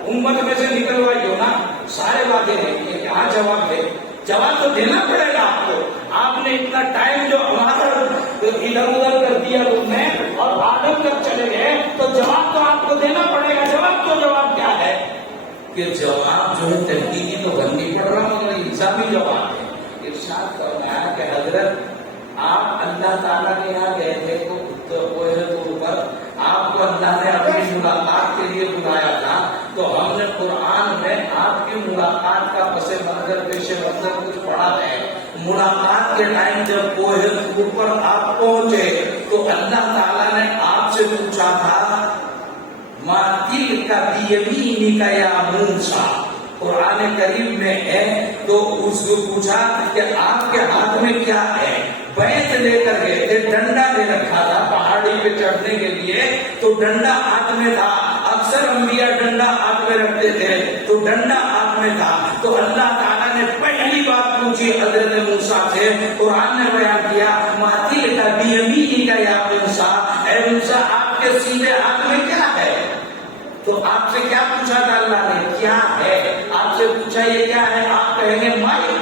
امت میں سے نکلوائیو نا، سارے باتیں نہیں کہ کیا جواب دے، جواب تو دینا پڑے گا آپ کو۔ آپ نے اتنا ٹائم جو ہمارا ادھر ادھر کر دیا تم نے اور آدم تک چلے گئے تو جواب تو آپ کو دینا پڑے گا۔ جواب کیا ہے کہ جواب جو ہے تحقیقی تو بن نہیں پڑ رہا مگر انسانی جواب ہے۔ ارشاد فرمایا کہ حضرت آپ اللہ تعالیٰ کے یہاں گئے تھے تو اوپر آپ کو اللہ نے اپنی ملاقات کے لیے بلایا تھا، تو ہم نے قرآن میں آپ کی ملاقات کا پس منظر پیش منظر کچھ پڑھا ہے۔ ملاقات کے ٹائم جب کوہ طور پر آپ پہنچے تو اللہ تعالیٰ نے آپ سے پوچھا تھا ما تلک بیمینک یا موسیٰ، قرآن کریم میں ہے، تو اس کو پوچھا کہ آپ کے ہاتھ میں کیا ہے؟ بیت لے کر گئے تھے، ڈنڈا لے رکھا تھا پہاڑی پہ چڑھنے کے لیے، تو ڈنڈا ہاتھ میں تھا، اکثر انبیاء ڈنڈا ہاتھ میں رکھتے تھے، تو ڈنڈا ہاتھ میں تھا، تو اللہ تعالیٰ نے پہلی بات پوچھی حضرت موسیٰ سے، قرآن نے بیان کیا ما تلک بیمینک یا موسیٰ، اے موسیٰ آپ کے سیدھے ہاتھ میں کیا ہے؟ تو آپ سے کیا پوچھا تھا اللہ نے؟ کیا ہے؟ آپ سے پوچھا یہ کیا ہے؟ آپ کہیں گے مائی،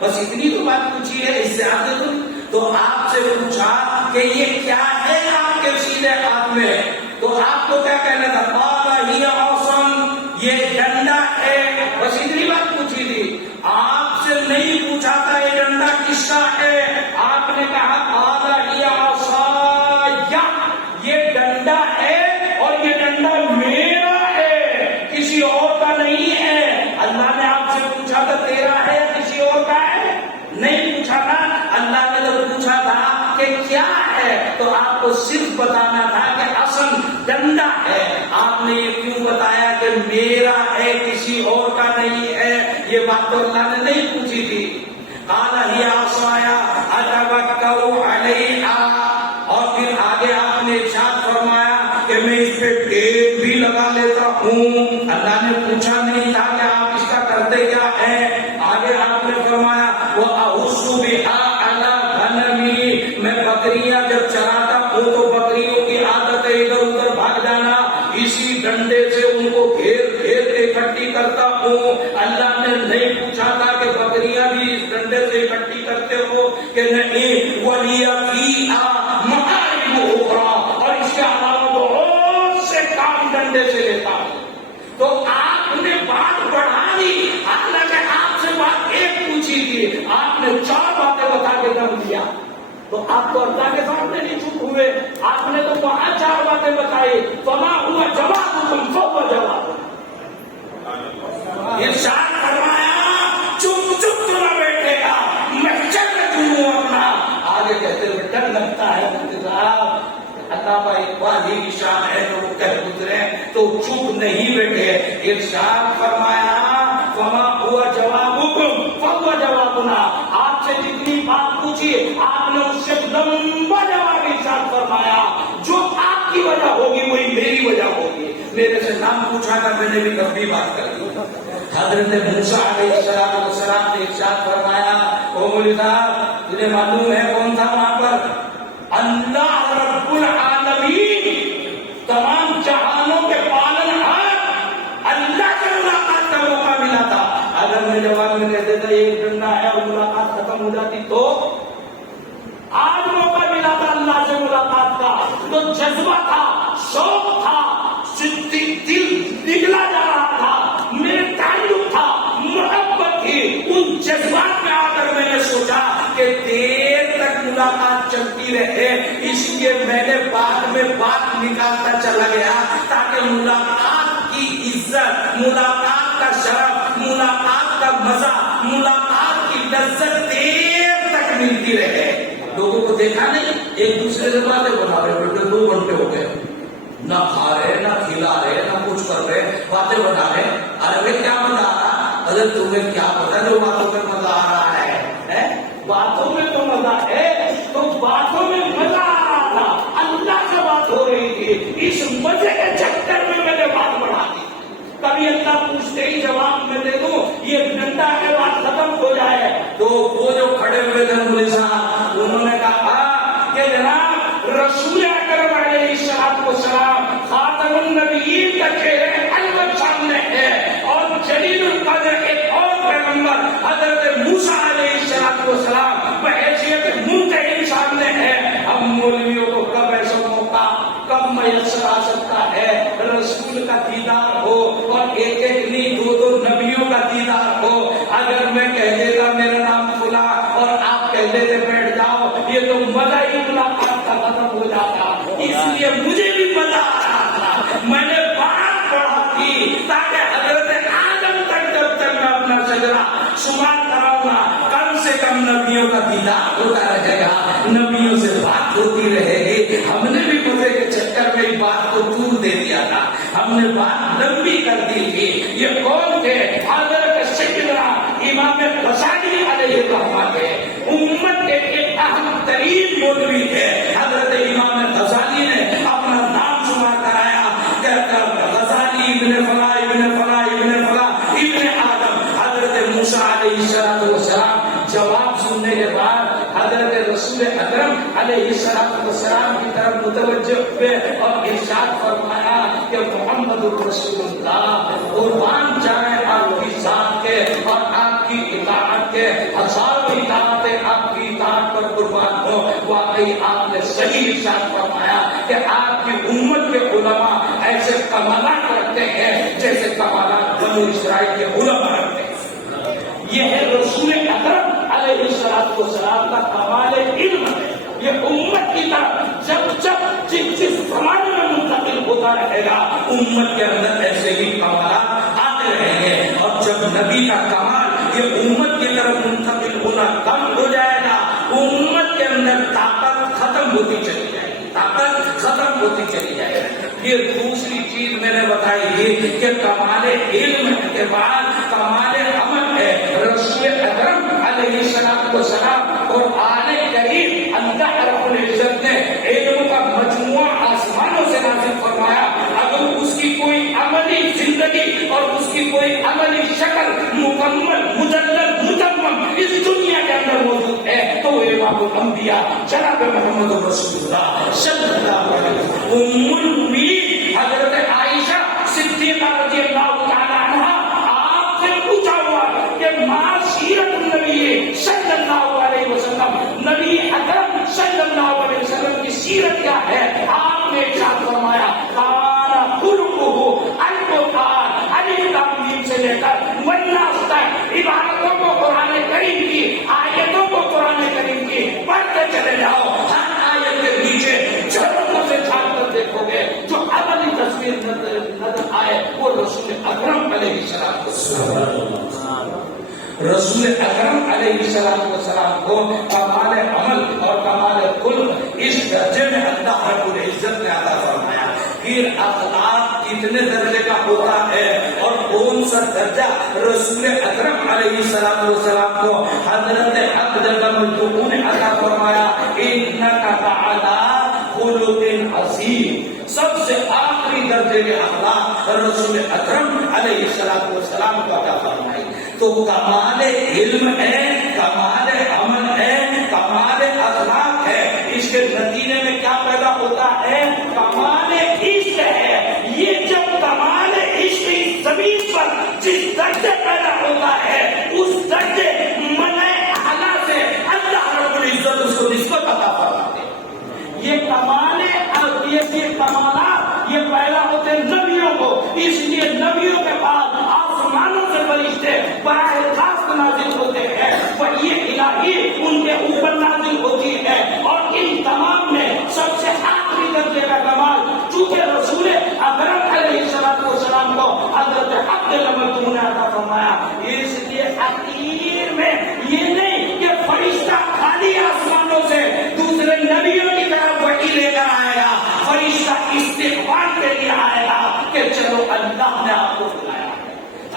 بس اتنی تو بات پوچھی ہے، اس سے آگے تو آپ سے پوچھا کہ یہ کیا ہے آپ کے سیدھے ہاتھ میں، تو آپ آپ کو کیا کہنا تھا؟ قال ہی عصم، یہ ڈنڈا ہے. بس اتنی بات پوچھی تھی، آپ سے نہیں پوچھا تھا یہ ڈنڈا کس کا ہے. آپ نے کہا قال ہی عصای، یہ ڈنڈا ہے اور یہ ڈنڈا میرا ہے، کسی اور کا نہیں ہے. اللہ نے آپ سے پوچھا تھا تیرا ہے یا کسی اور کا ہے؟ نہیں پوچھا تھا. اللہ نے تو پوچھا تھا کہ کیا ہے، تو آپ کو صرف بتانا تھا کہ اصل ڈنڈا ہے. آپ نے یہ کیوں بتایا کہ میرا ہے کسی اور کا نہیں ہے؟ یہ بات تو اللہ نے نہیں پوچھی تھی. قال ہی عصای اتوکل علیہا، اور پھر آگے آپ نے ارشاد فرمایا کہ میں اس پہ ٹیپ بھی لگا لیتا ہوں. اللہ نے پوچھا نہیں تھا کہ آپ اس کا کرتے کیا ہے. آگے آپ نے فرمایا وَأَحُسُّ بِهَا عَلَىٰ غَنَمِي، میں بکریاں جب چراتا ہوں تو بکریوں کی عادت ہے ادھر ادھر بھاگ جانا، اسی ڈنڈے سے ان کو گھیر گھیر کے اکٹھی کرتا ہوں. اللہ نے نہیں پوچھا تھا کہ بکریاں بھی اس ڈنڈے سے اکٹھی کرتے ہو کہ نہیں. وَلِيَ فِيهَا مَآرِبُ أُخْرَىٰ، اور اس کے علاوہ بہت سے کام ڈنڈے سے لیتا ہوں. تو آپ نے بات بڑھا دی، حالانکہ آپ سے بات ایک پوچھی تھی، آپ نے 4 باتیں بتا کے دم دیا. تو آپ تو اللہ کے سامنے نہیں چپ ہوئے، آپ نے تو وہاں 4 باتیں بتائی. فما ہوا جوابکم فهو جواب. ارشاد فرمایا چپ چپ تو نہ بیٹھے گا، محشر میں تم اپنا. آگے کہتے ہوئے ڈر لگتا ہے علامہ اقبال ہی کی شان ہے تو وہ کہہ گزرے تو چپ نہیں بیٹھے. ارشاد فرمایا فما ہوا جوابکم فهو جوابنا. آپ سے جتنی بات پوچھی آپ نے اس سے لمبا جواب ارشاد فرمایا. جو آپ کی وجہ ہوگی وہی میری وجہ ہوگی. میرے سے نام پوچھا تھا، میں نے بھی لمبی بات کر دی. حضرت موسیٰ علیہ السلام نے ارشاد فرمایا او مولوی صاحب تجھے معلوم ہے کون تھا وہاں پر؟ اللہ رب العالمین، تمام جہانوں کے پالنہار اللہ سے ملاقات کا موقع ملا تھا. اگر میں جواب میں کہہ دیتا ایک ڈنڈا ہے اور ملاقات ختم ہو جاتی تو آج موقع ملا تھا اللہ سے ملاقات کا. تو جذبہ تھا، شوق تھا، دل نگلا جا رہا تھا، میرے تعلق تھا، محبت تھی. ان جذبات میں آ کر میں نے سوچا کہ دیر تک ملاقات چلتی رہے، اس لیے میں نے بعد میں بات نکالتا چلا گیا تاکہ ملاقات کی عزت، ملاقات کا شرف، ملاقات کا مزہ، ملاقات کی لذت دیر تک ملتی رہے. لوگوں کو دیکھا نہیں ایک دوسرے سے باتیں بنا رہے، بیٹے 2 گھنٹے ہو گئے، نہ کھا رہے نہ کھلا رہے نہ کچھ کر رہے، باتیں بنا رہے. ارے بھائی کیا مزہ آ رہا؟ ارے تمہیں کیا پتا جو باتوں میں مزہ آ رہا ہے؟ باتوں میں تو مزہ ہے، تو باتوں میں مزہ آ رہا تھا، اللہ سے بات ہو رہی تھی. اس مزے کے چکر میں میں نے بات بڑھا دی. کبھی اللہ پوچھتے ہی جواب میں دے دوں یہ ڈنڈا کے بعد ختم ہو جائے. تو وہ جو کھڑے ہوئے تھے مولوی صاحب انہوں نے کہا کہ جناب رسول اکرم علیہ السلام خاتم النبیین کا چہرے البت سامنے ہے، اور جلیل القدر ایک اور پیغمبر حضرت موسیٰ علیہ السلام بحیثیت منتہی سامنے ہے. اب مولویوں کو کب ایسا موقع کب میسر آ سکتا ہے رسول کا دیدار ہو اور ایک ایک نہیں 2 نبیوں کا دیدار ہو. اگر میں کہہ دیتا میرا نام فلاں اور آپ کہہ دیتے بیٹھ جاؤ، یہ تو مزہ ہی ملاقات کا ختم ہو جاتا. اس لیے مجھے بھی مزہ آ رہا تھا، میں نے بات بڑھا دی تاکہ حضرت آدم تک جب تک میں اپنا شجرہ شمار کراؤں گا کم سے کم نبیوں کا دیدار ہوتا رہے گا، نبیوں سے بات ہوتی رہے گی. ہم نے بھی مزے کے چکر میں بات کو دور دے دیا تھا، ہم نے بات لمبی کر دی تھی. یہ کون تھے؟ حضرت سیدنا امام غزالی علیہ الرحمہ کے امت کے ایک اہم ترین مولوی تھے. حضرت امام غزالی نے اپنا نام شمار کرایا، غزالی ابن فلاں ابن فلاں ابن فلاں ابن آدم. حضرت موسیٰ علیہ السلام جواب سننے کے بعد حضرت رسول اکرم علیہ السلام کی طرف متوجہ ہوئے اور ارشاد فرمایا کہ محمد رسول اللہ قربان جائیں آپ کی ذات کے اور آپ کی اطاعت کے، ہزاروں اطاعتیں آپ کی اطاعت پر قربان ہو. واقعی آپ نے صحیح ارشاد فرمایا کہ آپ کی امت کے علماء کمالات رکھتے ہیں جیسے کمالات بنو اسرائیل کے علماء رکھتے ہیں. یہ ہے رسول اکرم علیہ السلام کا کمال علم ہے. یہ امت کی طرف جب جس زمانے میں منتقل ہوتا رہے گا امت کے اندر ایسے ہی کمالات آتے رہیں گے. اور جب نبی کا کمال یہ امت کی طرف منتقل ہونا کم ہو جائے گا امت کے اندر طاقت ختم ہوتی چلی جائے گی. طاقت ختم ہوتی چلی جائے گی. یہ دوسری چیز میں نے بتائی ہے کہ کمال علم کے بعد کمال عمل ہے. رسول اکرم علیہ السلام اور آل کریم اللہ رب العزت نے علم کا مجموعہ آسمانوں سے نازل فرمایا. اگر اس کی کوئی عملی زندگی اور اس کی کوئی عملی شکل مکمل مجلد متمم اس دنیا کے اندر موجود ہے تو وہ امام الانبیاء جناب محمد رسول اللہ صلی اللہ علیہ وسلم ام المؤمنین حضرت عائشہ صدیقہ رضی اللہ تعالی عنہا آپ سے پوچھا ہوا کہ ما سیرت النبی صلی اللہ علیہ وسلم نبی اکرم صلی اللہ علیہ وسلم کی سیرت کیا ہے. آپ نے ارشاد فرمایا کان خلقہ القرآن الف لام میم سے لے کر والناس تک عبارتوں کو قرآن کریم کی آیتوں کو قرآن کریم کی پڑھتے چلے جاؤ. ہر آیت کے نیچے جھلکوں سے جھانک کر دیکھو گے جو عملی تصویر نظر آئے وہ رسول اکرم علیہ السلام رسول اکرم علیہ السلام کو کمال عمل اور کمال خلق اس درجے میں اللہ رب العزت نے عطا فرمایا. پھر اخلاق کتنے درجے کا ہوتا ہے اور کون سا درجہ رسول اکرم علیہ السلام کو حضرت افضل المخلوقین نے عطا فرمایا انک تعالی خلق عظیم. سب سے آخری درجے کے اخلاق رسول اکرم علیہ السلام کو عطا فرمائی. تو کمال علم ہے, کمال عمل ہے, کمال اخلاق ہے. اس کے نتیجے میں کیا پیدا ہوتا ہے؟ کمال عشق ہے. یہ جب کمال عشق اس زمین پر جس درجے پیدا ہوتا ہے اس درجے منع اعلیٰ سے اللہ رب العزت اس کو نسبت عطا فرماتے ہیں. یہ کمال یہ کمالات یہ پیدا ہوتے نبیوں کو. اس لیے نبیوں کے بعد آسمانوں سے فرشتے براہ راست نازل ہوتے ہیں. وحی الہی ان کے اوپر نازل ہوتی ہے اور ان تمام میں سب سے آخری درجے کا کمال چونکہ رسول اکرم علیہ السلام کو حضرت افضل المخلوقین نے عطا فرمایا. اس لیے اخیر میں یہ نہیں کہ فرشتہ خالی آسمانوں سے دوسرے نبیوں کی طرف وحی لے کر آئے گا. فرشتہ استقبال کے لیے آئے گا کہ چلو اللہ نے آپ کو بلایا,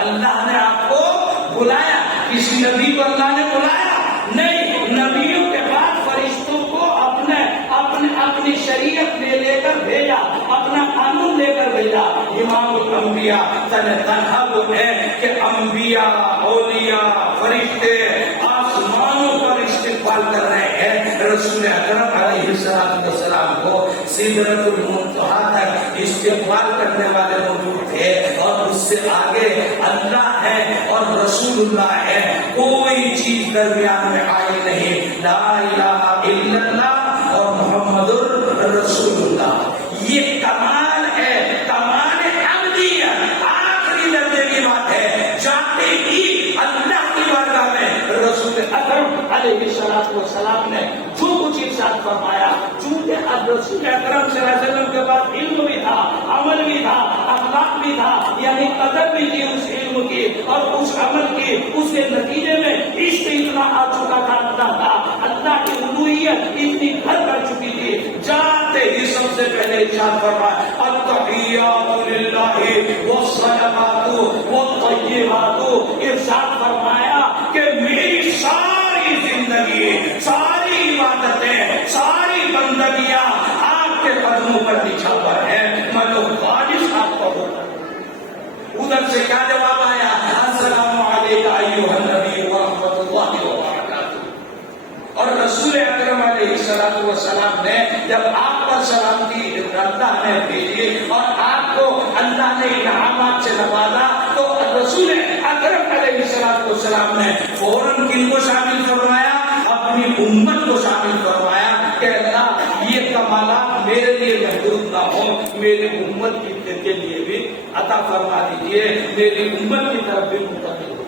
اللہ نے آپ کو بلایا. کسی نبی کو اللہ نے بلایا نہیں. نبیوں کے بعد فرشتوں کو اپنی شریعت لے کر بھیجا, اپنا قانون لے کر بھیجا. امام الانبیاء تنہا وہ ہے کہ انبیاء اولیاء فرشتے آسمانوں پر استقبال کر رہے ہیں. رسول اکرم علیہ السلام کو سدرۃ المنتہا تک استقبال کرنے والے موجود تھے اور اس سے آگے اللہ ہے اور رسول اللہ ہے. کوئی چیز درمیان میں آئی نہیں. لا الہ الا اللہ اور محمد رسول اللہ. یہ کمال ہے, کمال عبدیت آخری درجے کی بات ہے. جاتے ہی اللہ کی بارگاہ میں رسول اکرم علیہ السلام نے جو کچھ ارشاد فرمایا, چونکہ رسول اکرم صلی اللہ علیہ وسلم کے بعد علم بھی تھا, عمل بھی تھا, اخلاق بھی تھا, یعنی قدر بھی تھی اس علم کی اور اس عمل کی. اس کے نتیجے میں عشق اتنا آ چکا تھا, اللہ کی الوہیت اتنی گھر کر چکی تھی. جاتے ہی سب سے پہلے ارشاد فرمایا التحیات للہ والصلوات والطیبات. ارشاد فرمایا کہ میری ساری زندگی, ساری عبادتیں, ساری بندگیاں آپ کے قدموں پر نچھاور ہے. میں تو خالص آپ کو ہوتا. ادھر سے کیا جواب آیا؟ السلام علیکم ایھا النبی ورحمۃ اللہ وبرکاتہ. اور رسول اکرم علیہ السلام نے جب آپ پر سلامتی اللہ نے بھیجی اور آپ کو اللہ نے انعامات سے نوازا تو رسول اکرم علیہ السلام نے فوراً کن کو شامل فرمایا؟ اپنی امت کو شامل فرمایا کہ اللہ یہ کمالات میرے لیے محدود نہ ہو، میری امت کے لیے بھی عطا فرما دیجیے، میری امت کی طرف بھی منتقل ہو۔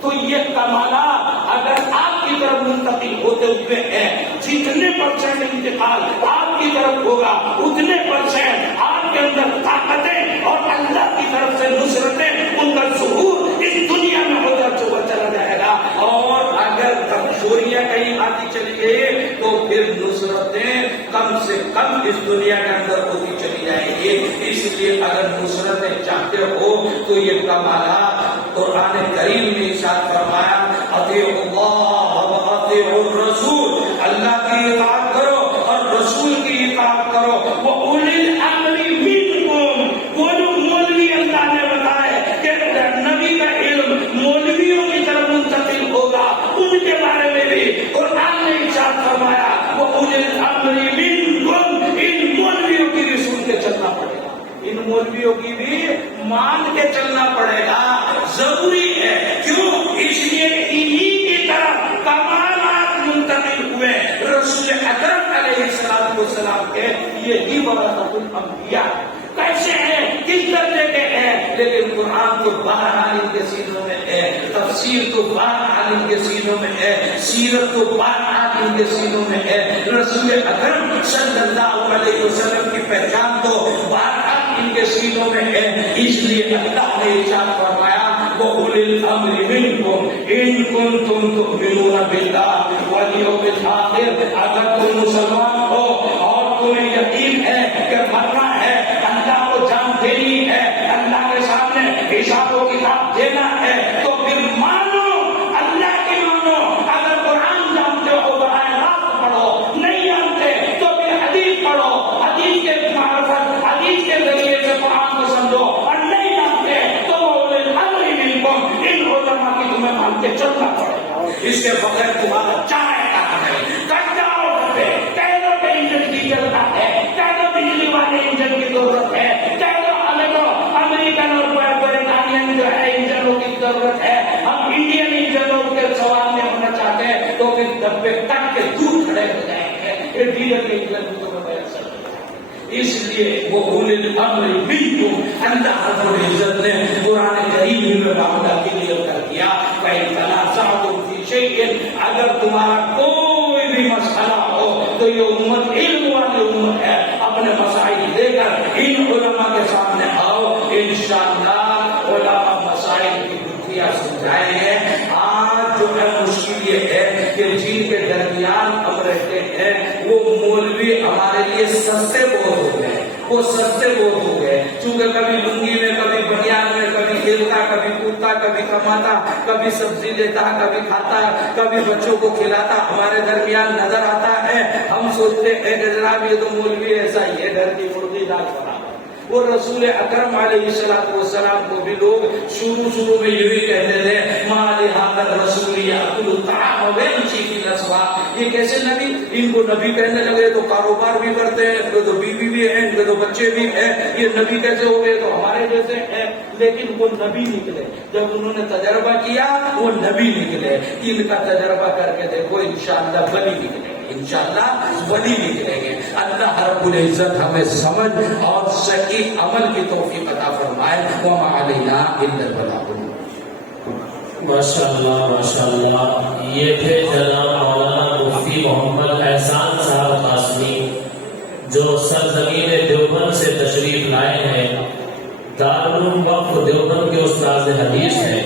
تو یہ کمالات اگر آپ کی طرف منتقل ہوتے ہوئے ہیں، جتنے پرسنٹ انتقال آپ کی طرف ہوگا اتنے پرسنٹ آپ کے اندر طاقتیں اور اللہ کی طرف سے نصرتیں، ان کا ظہور اس دنیا میں ہوتا چلا جائے گا۔ اور اگر کمزوریاں کہیں آتی چلی گئی تو پھر نصرتیں کم سے کم اس دنیا کے اندر ہوتی چلی جائیں گی۔ اس لیے اگر نصرتیں چاہتے ہو تو یہ کمالات قرآن کریم نے ارشاد فرمایا، اطیعوا اللہ و اطیعوا الرسول، اللہ کی اطاعت کرو اور رسول کی اطاعت کرو، وَأُولِي الْأَمْرِ مِنْكُمْ، وہ جو مولوی اللہ نے بتائے کہ نبی کا علم مولویوں کی طرف منتقل ہوگا، ان کے بارے میں بھی قرآن نے ارشاد فرمایا، وَأُولِي الْأَمْرِ مِنْكُمْ، ان مولویوں کی بھی سن کے چلنا پڑے گا، ان مولویوں کی بھی مان کے چلنا پڑے گا، ضروری ہے۔ کیوں؟ اس لیے انہی کی طرف کمالات منتقل ہوئے رسول اکرم علیہ السلام کے، یہی ورثۃ الانبیاء۔ کیسے ہیں، کس درجے کے ہیں، لیکن قرآن تو بہرحال ان کے سینوں میں ہے، تفسیر تو بہرحال ان کے سینوں میں ہے، سیرت تو بہرحال ان کے سینوں میں ہے، رسول اکرم صلی اللہ علیہ وسلم کی پہچان تو بہرحال ان کے سینوں میں ہے۔ اس لیے اللہ نے ارشاد فرمایا، وَأُولِي الْأَمْرِ مِنْكُمْ إِن كُنتُمْ تُؤْمِنُونَ بِاللَّهِ وَالْيَوْمِ الْآخِرِ، اگر تم مسلمان ہو اور تمہیں یقین ہے کہ مرنا ہے، اللہ کو جان دینی ہے، اللہ کے سامنے حساب و کتاب دینا ہے، تو پھر مانو، اللہ کی مانو۔ اگر قرآن جانتے ہو براہ راست پڑھو، نہیں جانتے تو پھر حدیث پڑھو، حدیث کے معرفت، حدیث کے ذریعے سے قرآن کو سمجھو، اور نہیں جانتے تو اولل الامر منکم، ان علماء کی تمہیں مان کے چلنا پڑے گا، اس کے بغیر تمہارا چائے کا نہیں۔ کٹ جاؤ پہ کہہ دو کہ انجن کی ضرورت ہے، کہہ دو بجلی والے انجن کی ضرورت ہے، کہہ دو ہمیں تو امریکن اور برطانین جو ہے انجنوں کی ضرورت ہے، ہم انڈین انجنوں کے سوال میں ہونا چاہتے ہیں، تو پھر ڈبے کٹ کے دور کھڑے ہو جائیں گے، یہ ڈیزل کے انجن کو تو میسر۔ اس لیے وہ اولي الامر منکم، اللہ رب العزت نے قرآن کریم میں معاملہ کلیئر کر دیا، فَإِن تَنَازَعْتُمْ فِي شَيْءٍ، اگر تمہارا کوئی بھی مسئلہ ہو تو یہ امت علم والی امت ہے، اپنے مسائل لے کر ان علماء کے سامنے آؤ، انشاءاللہ علماء مسائل کی گتھیاں سمجھائیں گے۔ آج جو ہے مشکل یہ ہے کہ جن کے درمیان ہم رہتے ہیں وہ مولوی ہمارے لیے سستے بہت ہو گئے، وہ سستے بہت ہو گئے، چونکہ کبھی لنگی میں، کبھی بنیان میں، کبھی کھیلتا، کبھی کودتا، کبھی کماتا، کبھی سبزی لیتا، کبھی کھاتا، کبھی بچوں کو کھلاتا، ہمارے درمیان نظر آتا ہے۔ ہم سوچتے ہیں کہ جناب یہ تو مولوی ایسا ہی ہے، گھر کی مرغی دال بنا۔ اور رسول اکرم علیہ السلام کو بھی لوگ شروع میں یہ بھی کہتے تھے، ما لہذا الرسول یاکل الطعام ویمشی فی الاسواق، یہ کیسے نبی، ان کو نبی کہنے لگے تو کاروبار بھی کرتے ہیں، ان کے تو بیوی بھی ہیں، ان کے تو بچے بھی ہیں، یہ نبی کیسے ہو گئے، تو ہمارے جیسے ہیں، لیکن وہ نبی نکلے، جب انہوں نے تجربہ کیا وہ نبی نکلے۔ ان کا تجربہ کر کے دیکھو، انشاءاللہ ولی نکلے، انشاءاللہ ولی نکلیں گے۔ اللہ رب العزت ہمیں سمجھ اور صحیح عمل کی توفیق عطا فرمائے۔ وما علینا الا البلاغ۔ ماشاءاللہ ماشاءاللہ، یہ تھے جناب مولانا مفتی محمد احسان صاحب قاسمی، جو سرزمین دیوبند سے تشریف لائے ہیں، دارالعلوم وقف دیوبند کے استاد حدیث ہیں۔